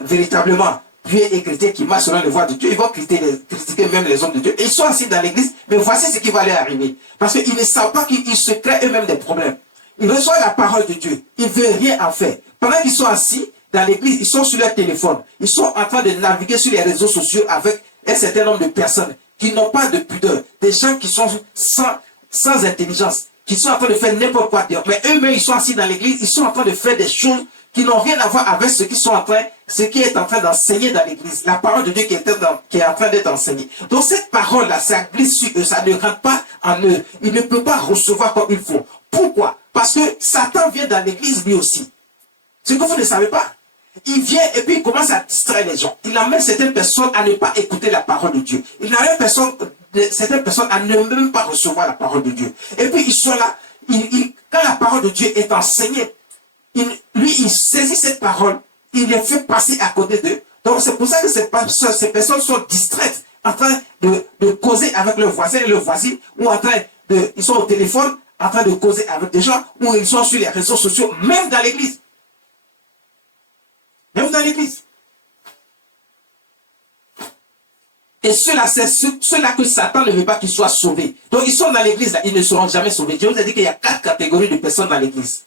véritablement pieux et chrétiens, qui marchent selon les voies de Dieu, ils vont critiquer même les hommes de Dieu. Et ils sont assis dans l'église, mais voici ce qui va leur arriver. Parce qu'ils ne savent pas qu'ils se créent eux-mêmes des problèmes. Ils reçoivent la parole de Dieu, ils ne veulent rien en faire. Pendant qu'ils sont assis dans l'église, ils sont sur leur téléphone, ils sont en train de naviguer sur les réseaux sociaux avec un certain nombre de personnes qui n'ont pas de pudeur, des gens qui sont sans intelligence, qui sont en train de faire n'importe quoi. Mais eux-mêmes, ils sont assis dans l'église, ils sont en train de faire des choses qui n'ont rien à voir avec ce qui est en train d'enseigner dans l'église. La parole de Dieu qui est en train d'être enseignée. Donc cette parole-là, ça glisse sur eux, ça ne rentre pas en eux. Ils ne peuvent pas recevoir comme il faut. Pourquoi? Parce que Satan vient dans l'église lui aussi. Ce que vous ne savez pas. Il vient et puis il commence à distraire les gens. Il amène certaines personnes à ne pas écouter la parole de Dieu. Il amène certaines personnes à ne même pas recevoir la parole de Dieu. Et puis ils sont là. Quand la parole de Dieu est enseignée, il saisit cette parole, il les fait passer à côté d'eux. Donc c'est pour ça que ces personnes sont distraites, en train de causer avec leurs voisins et leurs voisines, ou ils sont au téléphone, en train de causer avec des gens, ou ils sont sur les réseaux sociaux, même dans l'église. Même dans l'église. Et ceux-là, c'est ceux-là que Satan ne veut pas qu'ils soient sauvés. Donc ils sont dans l'église, là, ils ne seront jamais sauvés. Dieu vous a dit qu'il y a 4 catégories de personnes dans l'église.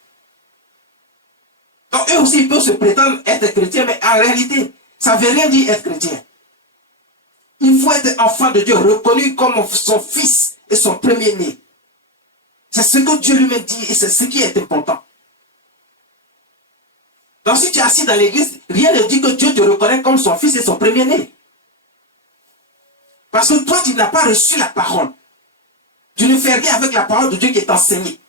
Donc eux aussi, ils peuvent se prétendre être chrétiens, mais en réalité, ça ne veut rien dire être chrétien. Il faut être enfant de Dieu, reconnu comme son fils et son premier-né. C'est ce que Dieu lui-même dit et c'est ce qui est important. Donc si tu es assis dans l'église, rien ne dit que Dieu te reconnaît comme son fils et son premier-né. Parce que toi, tu n'as pas reçu la parole. Tu ne fais rien avec la parole de Dieu qui est enseignée.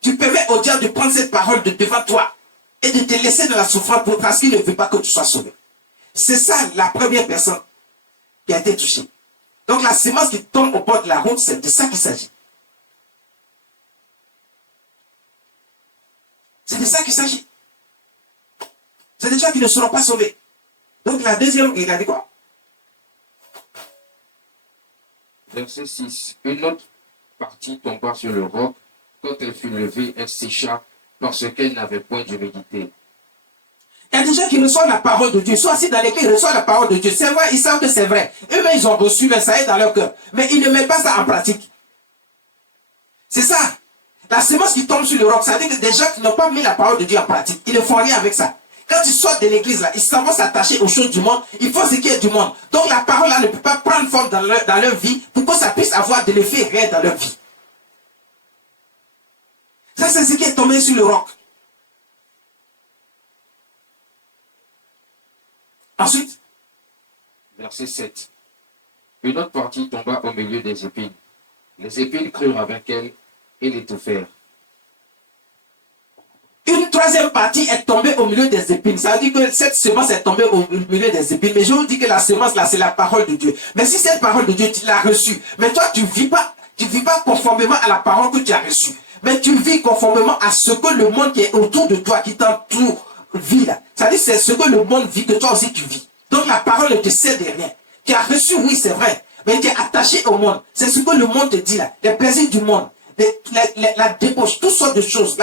Tu permets au diable de prendre cette parole devant toi et de te laisser dans la souffrance parce qu'il ne veut pas que tu sois sauvé. C'est ça la première personne qui a été touchée. Donc la sémence qui tombe au bord de la route, c'est de ça qu'il s'agit. C'est de ça qu'il s'agit. C'est des gens qui ne seront pas sauvés. Donc la deuxième, il a dit quoi? Verset 6. Une autre partie tomba sur le roc. Quand elle fut levée, elle sécha parce qu'elle n'avait point d'humidité. Il y a des gens qui reçoivent la parole de Dieu. Ils sont assis dans l'église, ils reçoivent la parole de Dieu. C'est vrai, ils savent que c'est vrai. Eux-mêmes, ils ont reçu, mais ça est dans leur cœur. Mais ils ne mettent pas ça en pratique. C'est ça. La sémence qui tombe sur le roc, ça veut dire que des gens qui n'ont pas mis la parole de Dieu en pratique, ils ne font rien avec ça. Quand ils sortent de l'église, là, ils s'en vont s'attacher aux choses du monde. Ils font ce qui est du monde. Donc la parole là ne peut pas prendre forme dans leur vie pour que ça puisse avoir de l'effet réel dans leur vie. Ça, c'est ce qui est tombé sur le roc. Ensuite, verset 7. Une autre partie tomba au milieu des épines. Les épines crurent avec elle et l'étouffèrent. Une troisième partie est tombée au milieu des épines. Ça veut dire que cette semence est tombée au milieu des épines. Mais je vous dis que la semence là, c'est la parole de Dieu. Mais si cette parole de Dieu, tu l'as reçue, mais toi, tu vis pas conformément à la parole que tu as reçue. Mais tu vis conformément à ce que le monde qui est autour de toi, qui t'entoure, vit là. Ça veut dire c'est ce que le monde vit, que toi aussi tu vis. Donc la parole ne te sert de rien. Tu as reçu, oui, c'est vrai. Mais tu es attaché au monde. C'est ce que le monde te dit là. Les plaisirs du monde. La débauche, toutes sortes de choses.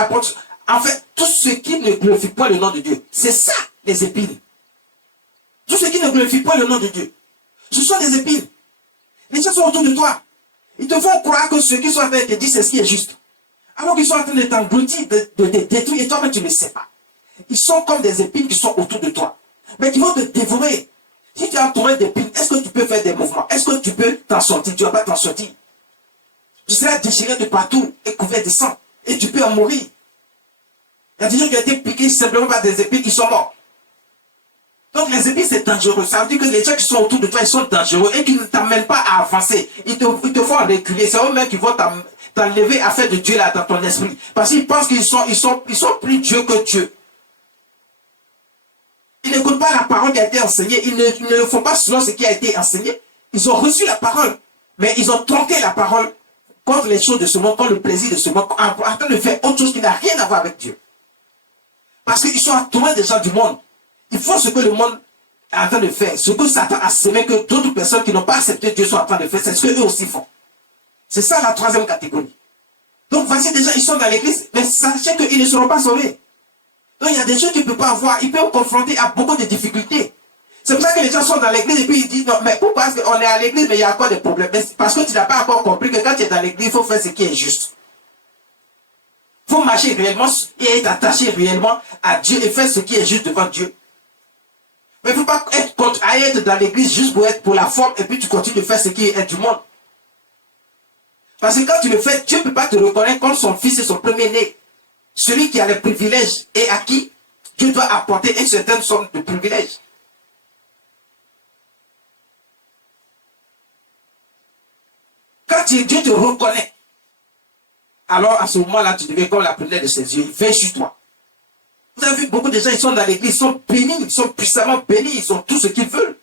En fait, tout ce qui ne glorifie pas le nom de Dieu, c'est ça, les épines. Tout ce qui ne glorifie pas le nom de Dieu, ce sont des épines. Les gens sont autour de toi. Ils te font croire que ce qu'ils sont en train de te dire, c'est ce qui est juste. Alors qu'ils sont en train de t'engloutir, de te détruire, et toi-même, tu ne le sais pas. Ils sont comme des épines qui sont autour de toi. Mais qui vont te dévorer. Si tu es entouré d'épines, est-ce que tu peux faire des mouvements? Est-ce que tu peux t'en sortir? Tu ne vas pas t'en sortir. Tu seras déchiré de partout et couvert de sang. Et tu peux en mourir. Il y a des gens qui ont été piqués simplement par des épines, ils sont morts. Donc les ennemis, c'est dangereux. Ça veut dire que les gens qui sont autour de toi, ils sont dangereux et qui ne t'amènent pas à avancer. Ils te font reculer. C'est eux-mêmes qui vont t'enlever à faire de Dieu là dans ton esprit. Parce qu'ils pensent qu'ils sont plus Dieu que Dieu. Ils n'écoutent pas la parole qui a été enseignée. Ils ne le font pas selon ce qui a été enseigné. Ils ont reçu la parole, mais ils ont tronqué la parole contre les choses de ce monde, contre le plaisir de ce monde, en train de faire autre chose qui n'a rien à voir avec Dieu. Parce qu'ils sont entourés des gens du monde. Ils font ce que le monde est en train de faire. Ce que Satan a semé, que d'autres personnes qui n'ont pas accepté Dieu sont en train de faire, c'est ce qu'eux aussi font. C'est ça la troisième catégorie. Donc voici des gens, ils sont dans l'église, mais sachez qu'ils ne seront pas sauvés. Donc il y a des choses qu'ils ne peuvent pas avoir. Ils peuvent confronter à beaucoup de difficultés. C'est pour ça que les gens sont dans l'église et puis ils disent, non, mais pourquoi est-ce qu'on est à l'église, mais il y a encore des problèmes? Parce que tu n'as pas encore compris que quand tu es dans l'église, il faut faire ce qui est juste. Il faut marcher réellement et être attaché réellement à Dieu et faire ce qui est juste devant Dieu. Mais il ne faut pas être dans l'église juste pour être pour la forme et puis tu continues de faire ce qui est du monde. Parce que quand tu le fais, Dieu ne peut pas te reconnaître comme son fils et son premier-né. Celui qui a les privilèges et à qui Dieu doit apporter une certaine somme de privilèges. Quand Dieu te reconnaît, alors à ce moment-là, tu deviens comme la prunelle de ses yeux. Il veille sur toi. Vous avez vu, beaucoup de gens, ils sont dans l'église, ils sont bénis, ils sont puissamment bénis, ils ont tout ce qu'ils veulent.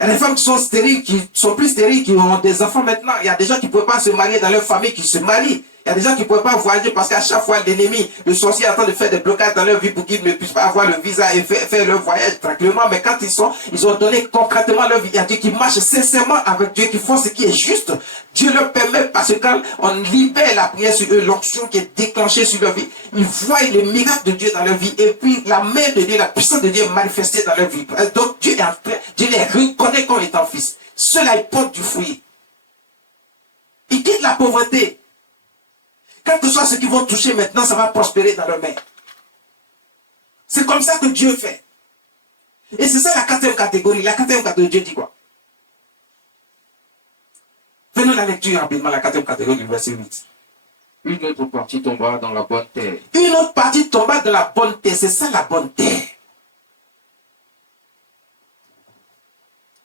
Il y a des femmes qui sont stériles, qui sont plus stériles, qui ont des enfants maintenant. Il y a des gens qui ne peuvent pas se marier dans leur famille, qui se marient. Il y a des gens qui ne peuvent pas voyager parce qu'à chaque fois, l'ennemi, le sorcier est en train de faire des blocages dans leur vie pour qu'ils ne puissent pas avoir le visa et faire leur voyage tranquillement. Mais quand ils ont donné concrètement leur vie, il y a Dieu qui marche sincèrement avec Dieu, qui font ce qui est juste. Dieu leur permet, parce que quand on libère la prière sur eux, l'onction qui est déclenchée sur leur vie, ils voient le miracle de Dieu dans leur vie. Et puis la main de Dieu, la puissance de Dieu est manifestée dans leur vie. Donc Dieu les reconnaît comme étant fils. Ceux-là, ils portent du fruit. Ils quittent la pauvreté. Quel que soit ce qu'ils vont toucher maintenant, ça va prospérer dans leur main. C'est comme ça que Dieu fait. Et c'est ça la quatrième catégorie. La quatrième catégorie, Dieu dit quoi? Fais-nous la lecture rapidement, la quatrième catégorie du verset 8. Une autre partie tombera dans la bonne terre. Une autre partie tombera dans la bonne terre. C'est ça la bonne terre.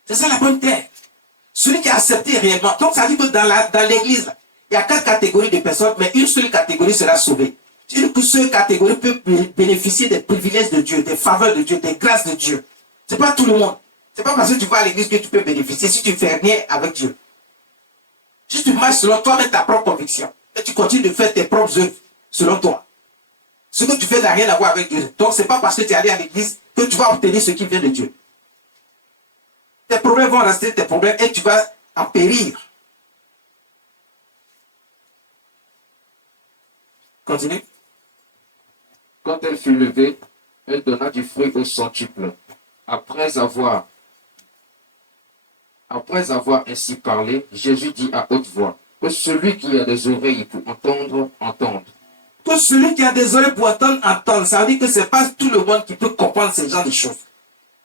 C'est ça la bonne terre. Celui qui a accepté réellement. Donc ça dit que dans l'église, il y a 4 catégories de personnes, mais une seule catégorie sera sauvée. Une seule catégorie peut bénéficier des privilèges de Dieu, des faveurs de Dieu, des grâces de Dieu. Ce n'est pas tout le monde. Ce n'est pas parce que tu vas à l'église que tu peux bénéficier si tu ne fais rien avec Dieu. Si tu marches selon toi-même ta propre conviction, et tu continues de faire tes propres œuvres selon toi, ce que tu fais n'a rien à voir avec Dieu. Donc ce n'est pas parce que tu es allé à l'église que tu vas obtenir ce qui vient de Dieu. Tes problèmes vont rester tes problèmes et tu vas en périr. Continue. Quand elle fut levée, elle donna du fruit au centuple. Après avoir ainsi parlé, Jésus dit à haute voix, que celui qui a des oreilles pour entendre, entende. Que celui qui a des oreilles pour entendre, entende. Ça veut dire que ce n'est pas tout le monde qui peut comprendre ce genre de choses.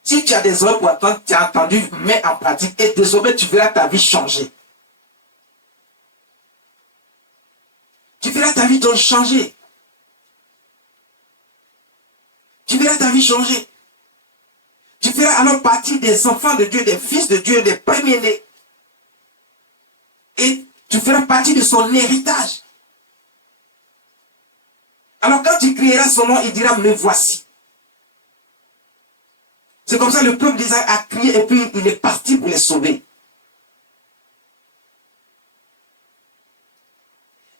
Si tu as des oreilles pour entendre, tu as entendu, mets en pratique et désormais tu verras ta vie changer. Tu verras ta vie changer. Tu verras ta vie changer. Tu feras alors partie des enfants de Dieu, des fils de Dieu, des premiers-nés. Et tu feras partie de son héritage. Alors quand tu crieras son nom, il dira, me voici. C'est comme ça le peuple d'Israël a crié et puis il est parti pour les sauver.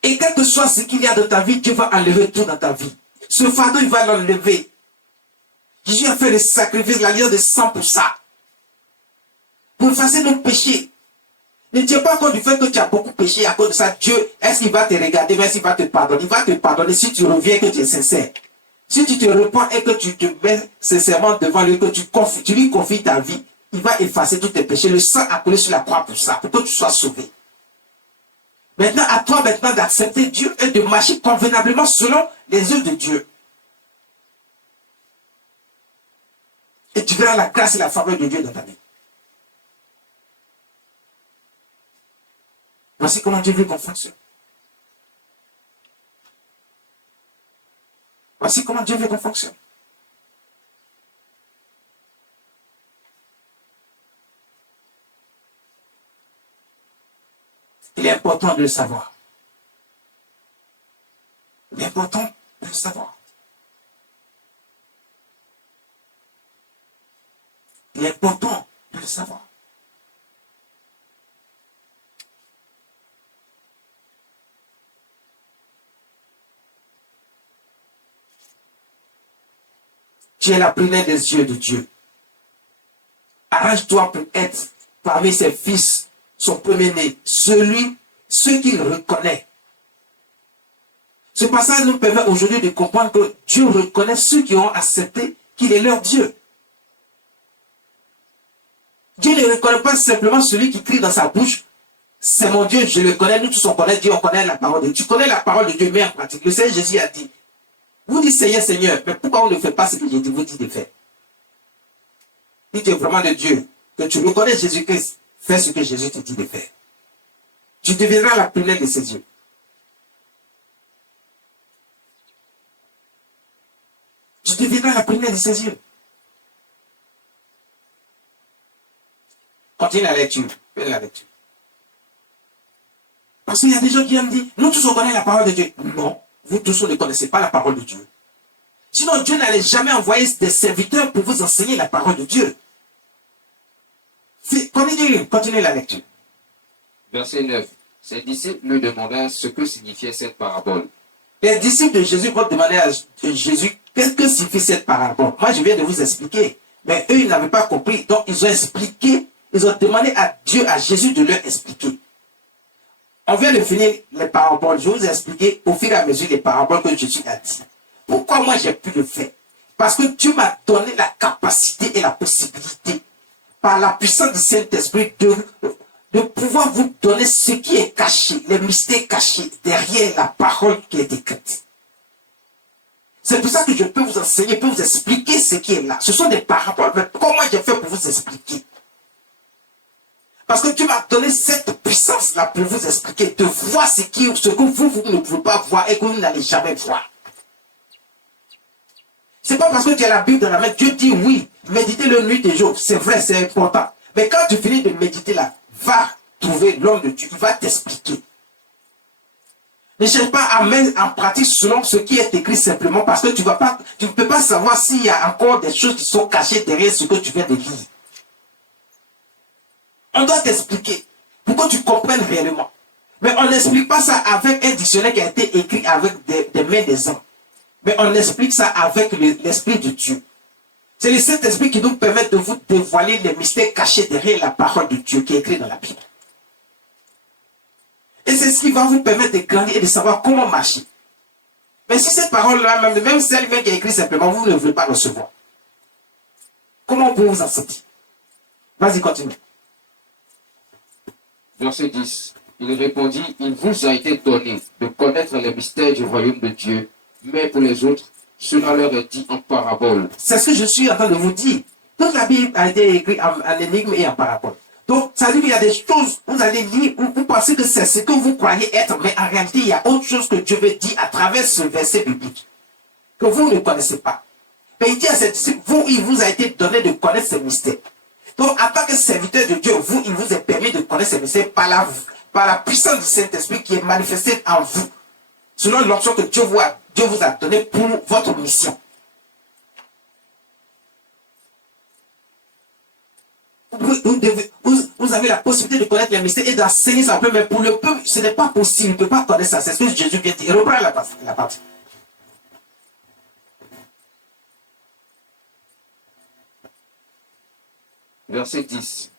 Et quel que soit ce qu'il y a dans ta vie, Dieu va enlever tout dans ta vie. Ce fardeau, il va l'enlever. Jésus a fait le sacrifice, l'alliance de sang pour ça. Pour effacer nos péchés. Ne tiens pas compte du fait que tu as beaucoup péché à cause de ça. Dieu, est-ce qu'il va te regarder, mais est-ce qu'il va te pardonner? Il va te pardonner si tu reviens et que tu es sincère. Si tu te repens et que tu te mets sincèrement devant lui, que tu lui confies ta vie, il va effacer tous tes péchés. Le sang a coulé sur la croix pour ça, pour que tu sois sauvé. Maintenant, à toi maintenant d'accepter Dieu et de marcher convenablement selon les œuvres de Dieu. Et tu verras la grâce et la faveur de Dieu dans ta vie. Voici comment Dieu veut qu'on fonctionne. Voici comment Dieu veut qu'on fonctionne. Il est important de le savoir. Il est important de le savoir. Il est important de le savoir. Tu es la prunelle des yeux de Dieu. Arrange-toi pour être parmi ses fils, son premier-né, ceux qu'il reconnaît. Ce passage nous permet aujourd'hui de comprendre que Dieu reconnaît ceux qui ont accepté qu'il est leur Dieu. Dieu ne reconnaît pas simplement celui qui crie dans sa bouche, c'est mon Dieu, je le connais, nous tous on connaît Dieu, on connaît la parole de Dieu. Tu connais la parole de Dieu, mais en pratique. Le Seigneur Jésus a dit, vous dites Seigneur, Seigneur, mais pourquoi on ne fait pas ce que je vous dis de faire? Si tu es vraiment de Dieu, que tu reconnais Jésus-Christ, fais ce que Jésus te dit de faire. Tu deviendras la prunelle de ses yeux. Tu deviendras la prunelle de ses yeux. Continue la lecture. Fais la lecture. Parce qu'il y a des gens qui ont dit, nous tous on connaît la parole de Dieu. Non, vous tous on ne connaissez pas la parole de Dieu. Sinon Dieu n'allait jamais envoyer des serviteurs pour vous enseigner la parole de Dieu. Continuez la lecture. Verset 9. Ses disciples lui demandèrent ce que signifiait cette parabole. Les disciples de Jésus vont demander à Jésus, qu'est-ce que signifie cette parabole? Moi je viens de vous expliquer. Mais eux ils n'avaient pas compris. Donc ils ont expliqué. Ils ont demandé à Dieu, à Jésus de leur expliquer. On vient de finir les paraboles. Je vous ai expliqué au fur et à mesure les paraboles que Jésus a dit. Pourquoi moi j'ai pu le faire? Parce que Dieu m'a donné la capacité et la possibilité, par la puissance du Saint-Esprit, de pouvoir vous donner ce qui est caché, les mystères cachés derrière la parole qui est écrite. C'est pour ça que je peux vous enseigner, peux vous expliquer ce qui est là. Ce sont des paraboles. Mais comment j'ai fait pour vous expliquer? Parce que Dieu m'a donné cette puissance-là pour vous expliquer, de voir ce que vous ne pouvez pas voir et que vous n'allez jamais voir. C'est pas parce que tu as la Bible dans la main, Dieu dit oui, méditez le nuit et jour, c'est vrai, c'est important. Mais quand tu finis de méditer là, va trouver l'homme de Dieu, il va t'expliquer. Ne cherche pas à mettre en pratique selon ce qui est écrit simplement parce que tu ne peux pas savoir s'il y a encore des choses qui sont cachées derrière ce que tu viens de lire. On doit t'expliquer pour que tu comprennes réellement. Mais on n'explique pas ça avec un dictionnaire qui a été écrit avec des mains des hommes. Mais on explique ça avec l'Esprit de Dieu. C'est le Saint-Esprit qui nous permet de vous dévoiler les mystères cachés derrière la parole de Dieu qui est écrite dans la Bible. Et c'est ce qui va vous permettre de grandir et de savoir comment marcher. Mais si cette parole-là, même celle-même qui est écrite simplement, vous ne voulez pas recevoir. Comment pouvez vous en sortir? Vas-y, continue. Verset 10. Il répondit, il vous a été donné de connaître les mystères du royaume de Dieu, mais pour les autres, cela leur est dit en parabole. C'est ce que je suis en train de vous dire. Toute la Bible a été écrite en énigme et en parabole. Donc, ça veut dire qu'il y a des choses, vous allez lire, vous pensez que c'est ce que vous croyez être, mais en réalité, il y a autre chose que Dieu veut dire à travers ce verset biblique, que vous ne connaissez pas. Mais il dit à ses disciples, vous, il vous a été donné de connaître ces mystères. Donc, en tant que serviteur de Dieu, vous, il vous est permis de connaître ces mystères par la puissance du Saint-Esprit qui est manifestée en vous, selon l'option que Dieu vous a donnée pour votre mission. Vous avez la possibilité de connaître les mystères et d'enseigner ça un peu, mais pour le peuple, ce n'est pas possible, il ne peut pas connaître ça. C'est ce que Jésus vient de dire. Reprends la partie. Verset 10.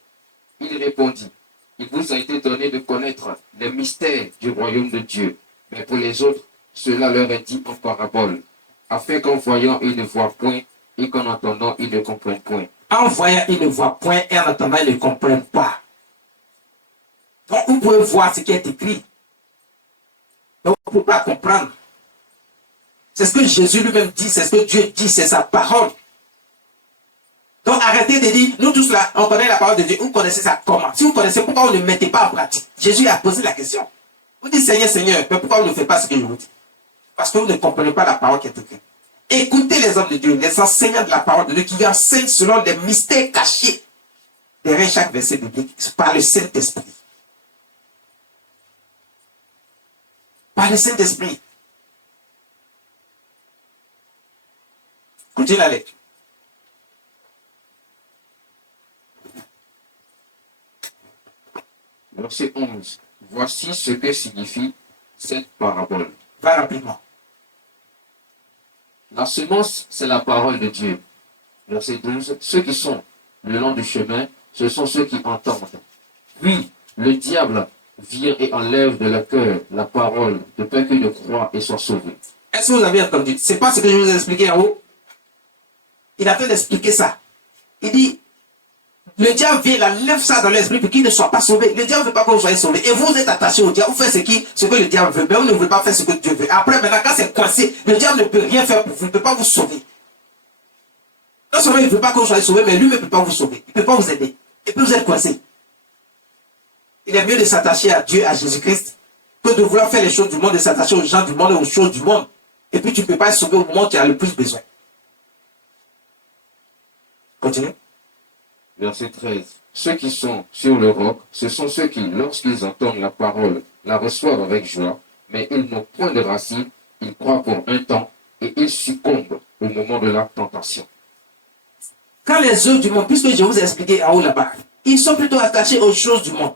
Il répondit, il vous a été donné de connaître les mystères du royaume de Dieu, mais pour les autres, cela leur est dit en parabole, afin qu'en voyant, ils ne voient point, et qu'en entendant, ils ne comprennent point. En voyant, ils ne voient point, et en entendant, ils ne comprennent pas. Donc, vous pouvez voir ce qui est écrit. Donc, vous ne pouvez pas comprendre. C'est ce que Jésus lui-même dit, c'est ce que Dieu dit, c'est sa parole. Donc, arrêtez de dire, nous tous là, on connaît la parole de Dieu, vous connaissez ça comment? Si vous connaissez, pourquoi vous ne le mettez pas en pratique? Jésus a posé la question. Vous dites, Seigneur, Seigneur, mais pourquoi vous ne faites pas ce que je vous dis? Parce que vous ne comprenez pas la parole qui est écrite. Écoutez les hommes de Dieu, les enseignants de la parole de Dieu qui enseignent selon les mystères cachés derrière chaque verset biblique par le Saint-Esprit. par le Saint-Esprit. Continue la lecture. Verset 11. Voici ce que signifie cette parabole. Va rapidement. La semence, c'est la parole de Dieu. Verset 12. Ceux qui sont le long du chemin, ce sont ceux qui entendent. Puis, le diable vient et enlève de leur cœur la parole, de peur qu'ils ne croient et soient sauvés. Est-ce que vous avez entendu? C'est pas ce que je vous ai expliqué en haut. Il a fait d'expliquer ça. Il dit, le diable vient, il enlève ça dans l'esprit pour qu'il ne soit pas sauvé. Le diable ne veut pas que vous soyez sauvés. Et vous êtes attachés au diable. Vous faites ce que le diable veut. Mais vous ne voulez pas faire ce que Dieu veut. Après, maintenant, quand c'est coincé, le diable ne peut rien faire pour vous. Il ne peut pas vous sauver. Non seulement il ne veut pas que vous soyez sauvés, mais lui ne peut pas vous sauver. Il ne peut pas vous aider. Et puis vous êtes coincé. Il est mieux de s'attacher à Dieu, à Jésus-Christ, que de vouloir faire les choses du monde, de s'attacher aux gens du monde et aux choses du monde. Et puis tu ne peux pas être sauvé au moment où tu as le plus besoin. Continue. Verset 13. Ceux qui sont sur le roc, ce sont ceux qui, lorsqu'ils entendent la parole, la reçoivent avec joie, mais ils n'ont point de racine, ils croient pour un temps, et ils succombent au moment de la tentation. Quand les œuvres du monde, puisque je vous ai expliqué en haut là-bas, ils sont plutôt attachés aux choses du monde.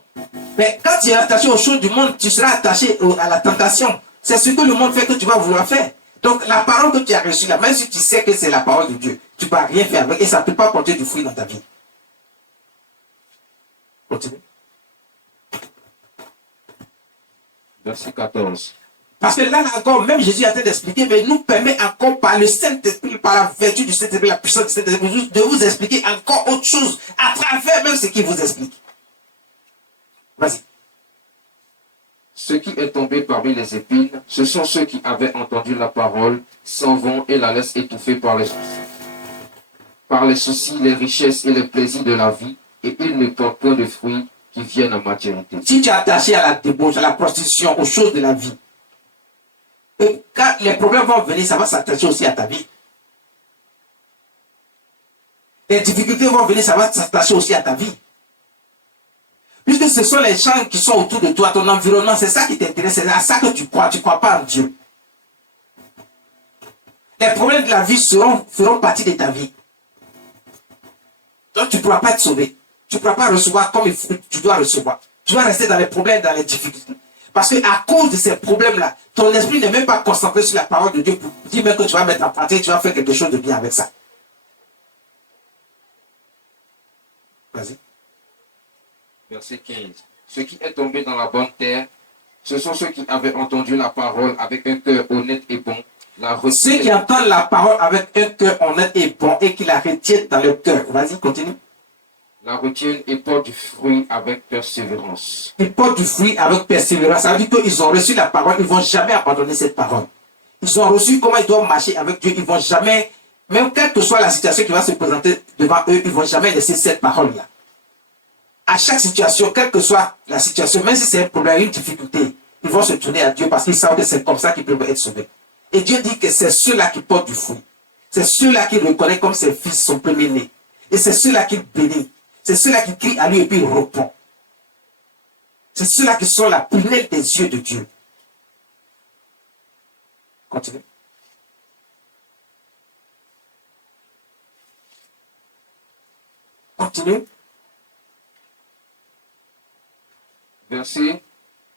Mais quand tu es attaché aux choses du monde, tu seras attaché à la tentation. C'est ce que le monde fait que tu vas vouloir faire. Donc la parole que tu as reçue là, même si tu sais que c'est la parole de Dieu, tu ne vas rien faire avec et ça ne peut pas porter du fruit dans ta vie. Continue. Verset 14. Parce que là encore, même Jésus a été d'expliquer, mais il nous permet encore par le Saint-Esprit, par la vertu du Saint-Esprit, la puissance du Saint-Esprit, de vous expliquer encore autre chose, à travers même ce qu'il vous explique. Vas-y. Ce qui est tombé parmi les épines, ce sont ceux qui avaient entendu la parole, s'en vont et la laissent étouffer par les soucis. Par les soucis, les richesses et les plaisirs de la vie, et ils ne portent point de fruits qui viennent à maturité. Si tu es attaché à la débauche, à la prostitution, aux choses de la vie, et quand les problèmes vont venir, ça va s'attacher aussi à ta vie. Les difficultés vont venir, ça va s'attacher aussi à ta vie. Puisque ce sont les gens qui sont autour de toi, ton environnement, c'est ça qui t'intéresse, c'est à ça que tu crois pas en Dieu. Les problèmes de la vie feront partie de ta vie. Donc tu ne pourras pas être sauvé. Tu ne pourras pas recevoir comme tu dois recevoir. Tu vas rester dans les problèmes, dans les difficultés. Parce qu'à cause de ces problèmes-là, ton esprit n'est même pas concentré sur la parole de Dieu pour dire même que tu vas mettre en pratique, tu vas faire quelque chose de bien avec ça. Vas-y. Verset 15. Ce qui est tombé dans la bonne terre, ce sont ceux qui avaient entendu la parole avec un cœur honnête et bon. Ceux qui entendent la parole avec un cœur honnête et bon et qui la retiennent dans leur cœur. Vas-y, continue. La retiennent et portent du fruit avec persévérance. Ils portent du fruit avec persévérance. Ça veut dire qu'ils ont reçu la parole, ils ne vont jamais abandonner cette parole. Ils ont reçu comment ils doivent marcher avec Dieu. Ils ne vont jamais, même quelle que soit la situation qui va se présenter devant eux, ils ne vont jamais laisser cette parole-là. À chaque situation, quelle que soit la situation, même si c'est un problème, une difficulté, ils vont se tourner à Dieu parce qu'ils savent que c'est comme ça qu'ils peuvent être sauvés. Et Dieu dit que c'est ceux-là qui portent du fruit. C'est ceux-là qui reconnaissent comme ses fils, son premier-né. Et c'est ceux-là qui bénissent. C'est ceux-là qui crient à lui et puis il répond. C'est ceux-là qui sont la prunelle des yeux de Dieu. Continue. Continue. Verset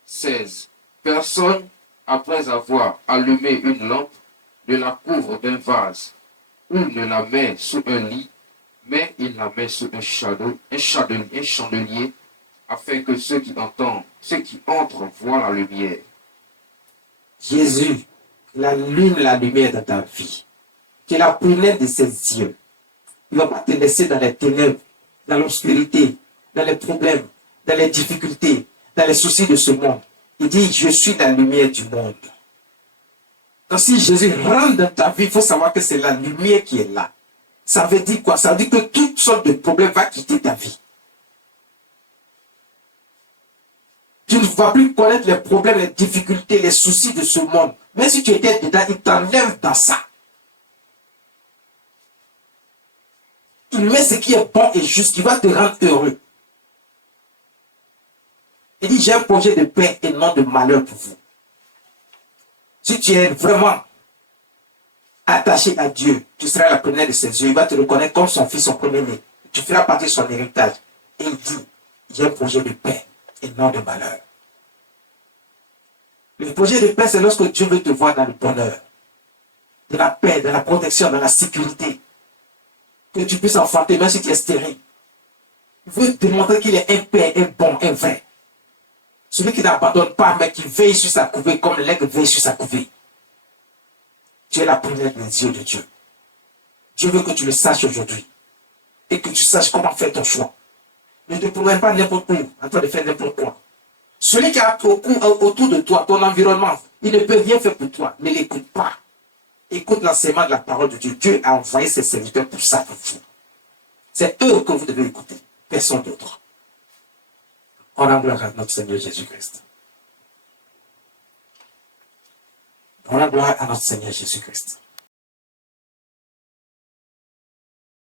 16. Personne, après avoir allumé une lampe, ne la couvre d'un vase ou ne la met sous un lit, mais il la met sous un chandelier, afin que ceux qui entrent voient la lumière. Jésus, il allume la lumière dans ta vie. Tu es la prunelle de ses yeux. Il ne va pas te laisser dans les ténèbres, dans l'obscurité, dans les problèmes, dans les difficultés, dans les soucis de ce monde. Il dit, je suis la lumière du monde. Donc si Jésus rentre dans ta vie, il faut savoir que c'est la lumière qui est là. Ça veut dire quoi? Ça veut dire que toutes sortes de problèmes vont quitter ta vie. Tu ne vas plus connaître les problèmes, les difficultés, les soucis de ce monde. Même si tu étais dedans, il t'enlève dans ça. Il met ce qui est bon et juste, qui va te rendre heureux. Il dit, j'ai un projet de paix et non de malheur pour vous. Si tu es vraiment attaché à Dieu, tu seras la première de ses yeux. Il va te reconnaître comme son fils, son premier-né. Tu feras partie de son héritage. Et il dit, j'ai un projet de paix et non de malheur. Le projet de paix, c'est lorsque Dieu veut te voir dans le bonheur, de la paix, de la protection, de la sécurité. Que tu puisses enfanter, même si tu es stérile. Il veut te montrer qu'il est un père, un bon, un vrai. Celui qui n'abandonne pas, mais qui veille sur sa couvée comme l'aigle veille sur sa couvée. Tu es la première des yeux de Dieu. Dieu veut que tu le saches aujourd'hui. Et que tu saches comment faire ton choix. Ne te promène pas n'importe où, en train de faire n'importe quoi. Celui qui est autour de toi, ton environnement, il ne peut rien faire pour toi. Ne l'écoute pas. Écoute l'enseignement de la parole de Dieu. Dieu a envoyé ses serviteurs pour ça pour vous. C'est eux que vous devez écouter. Personne d'autre. On rend gloire à notre Seigneur Jésus-Christ. On rend gloire à notre Seigneur Jésus-Christ.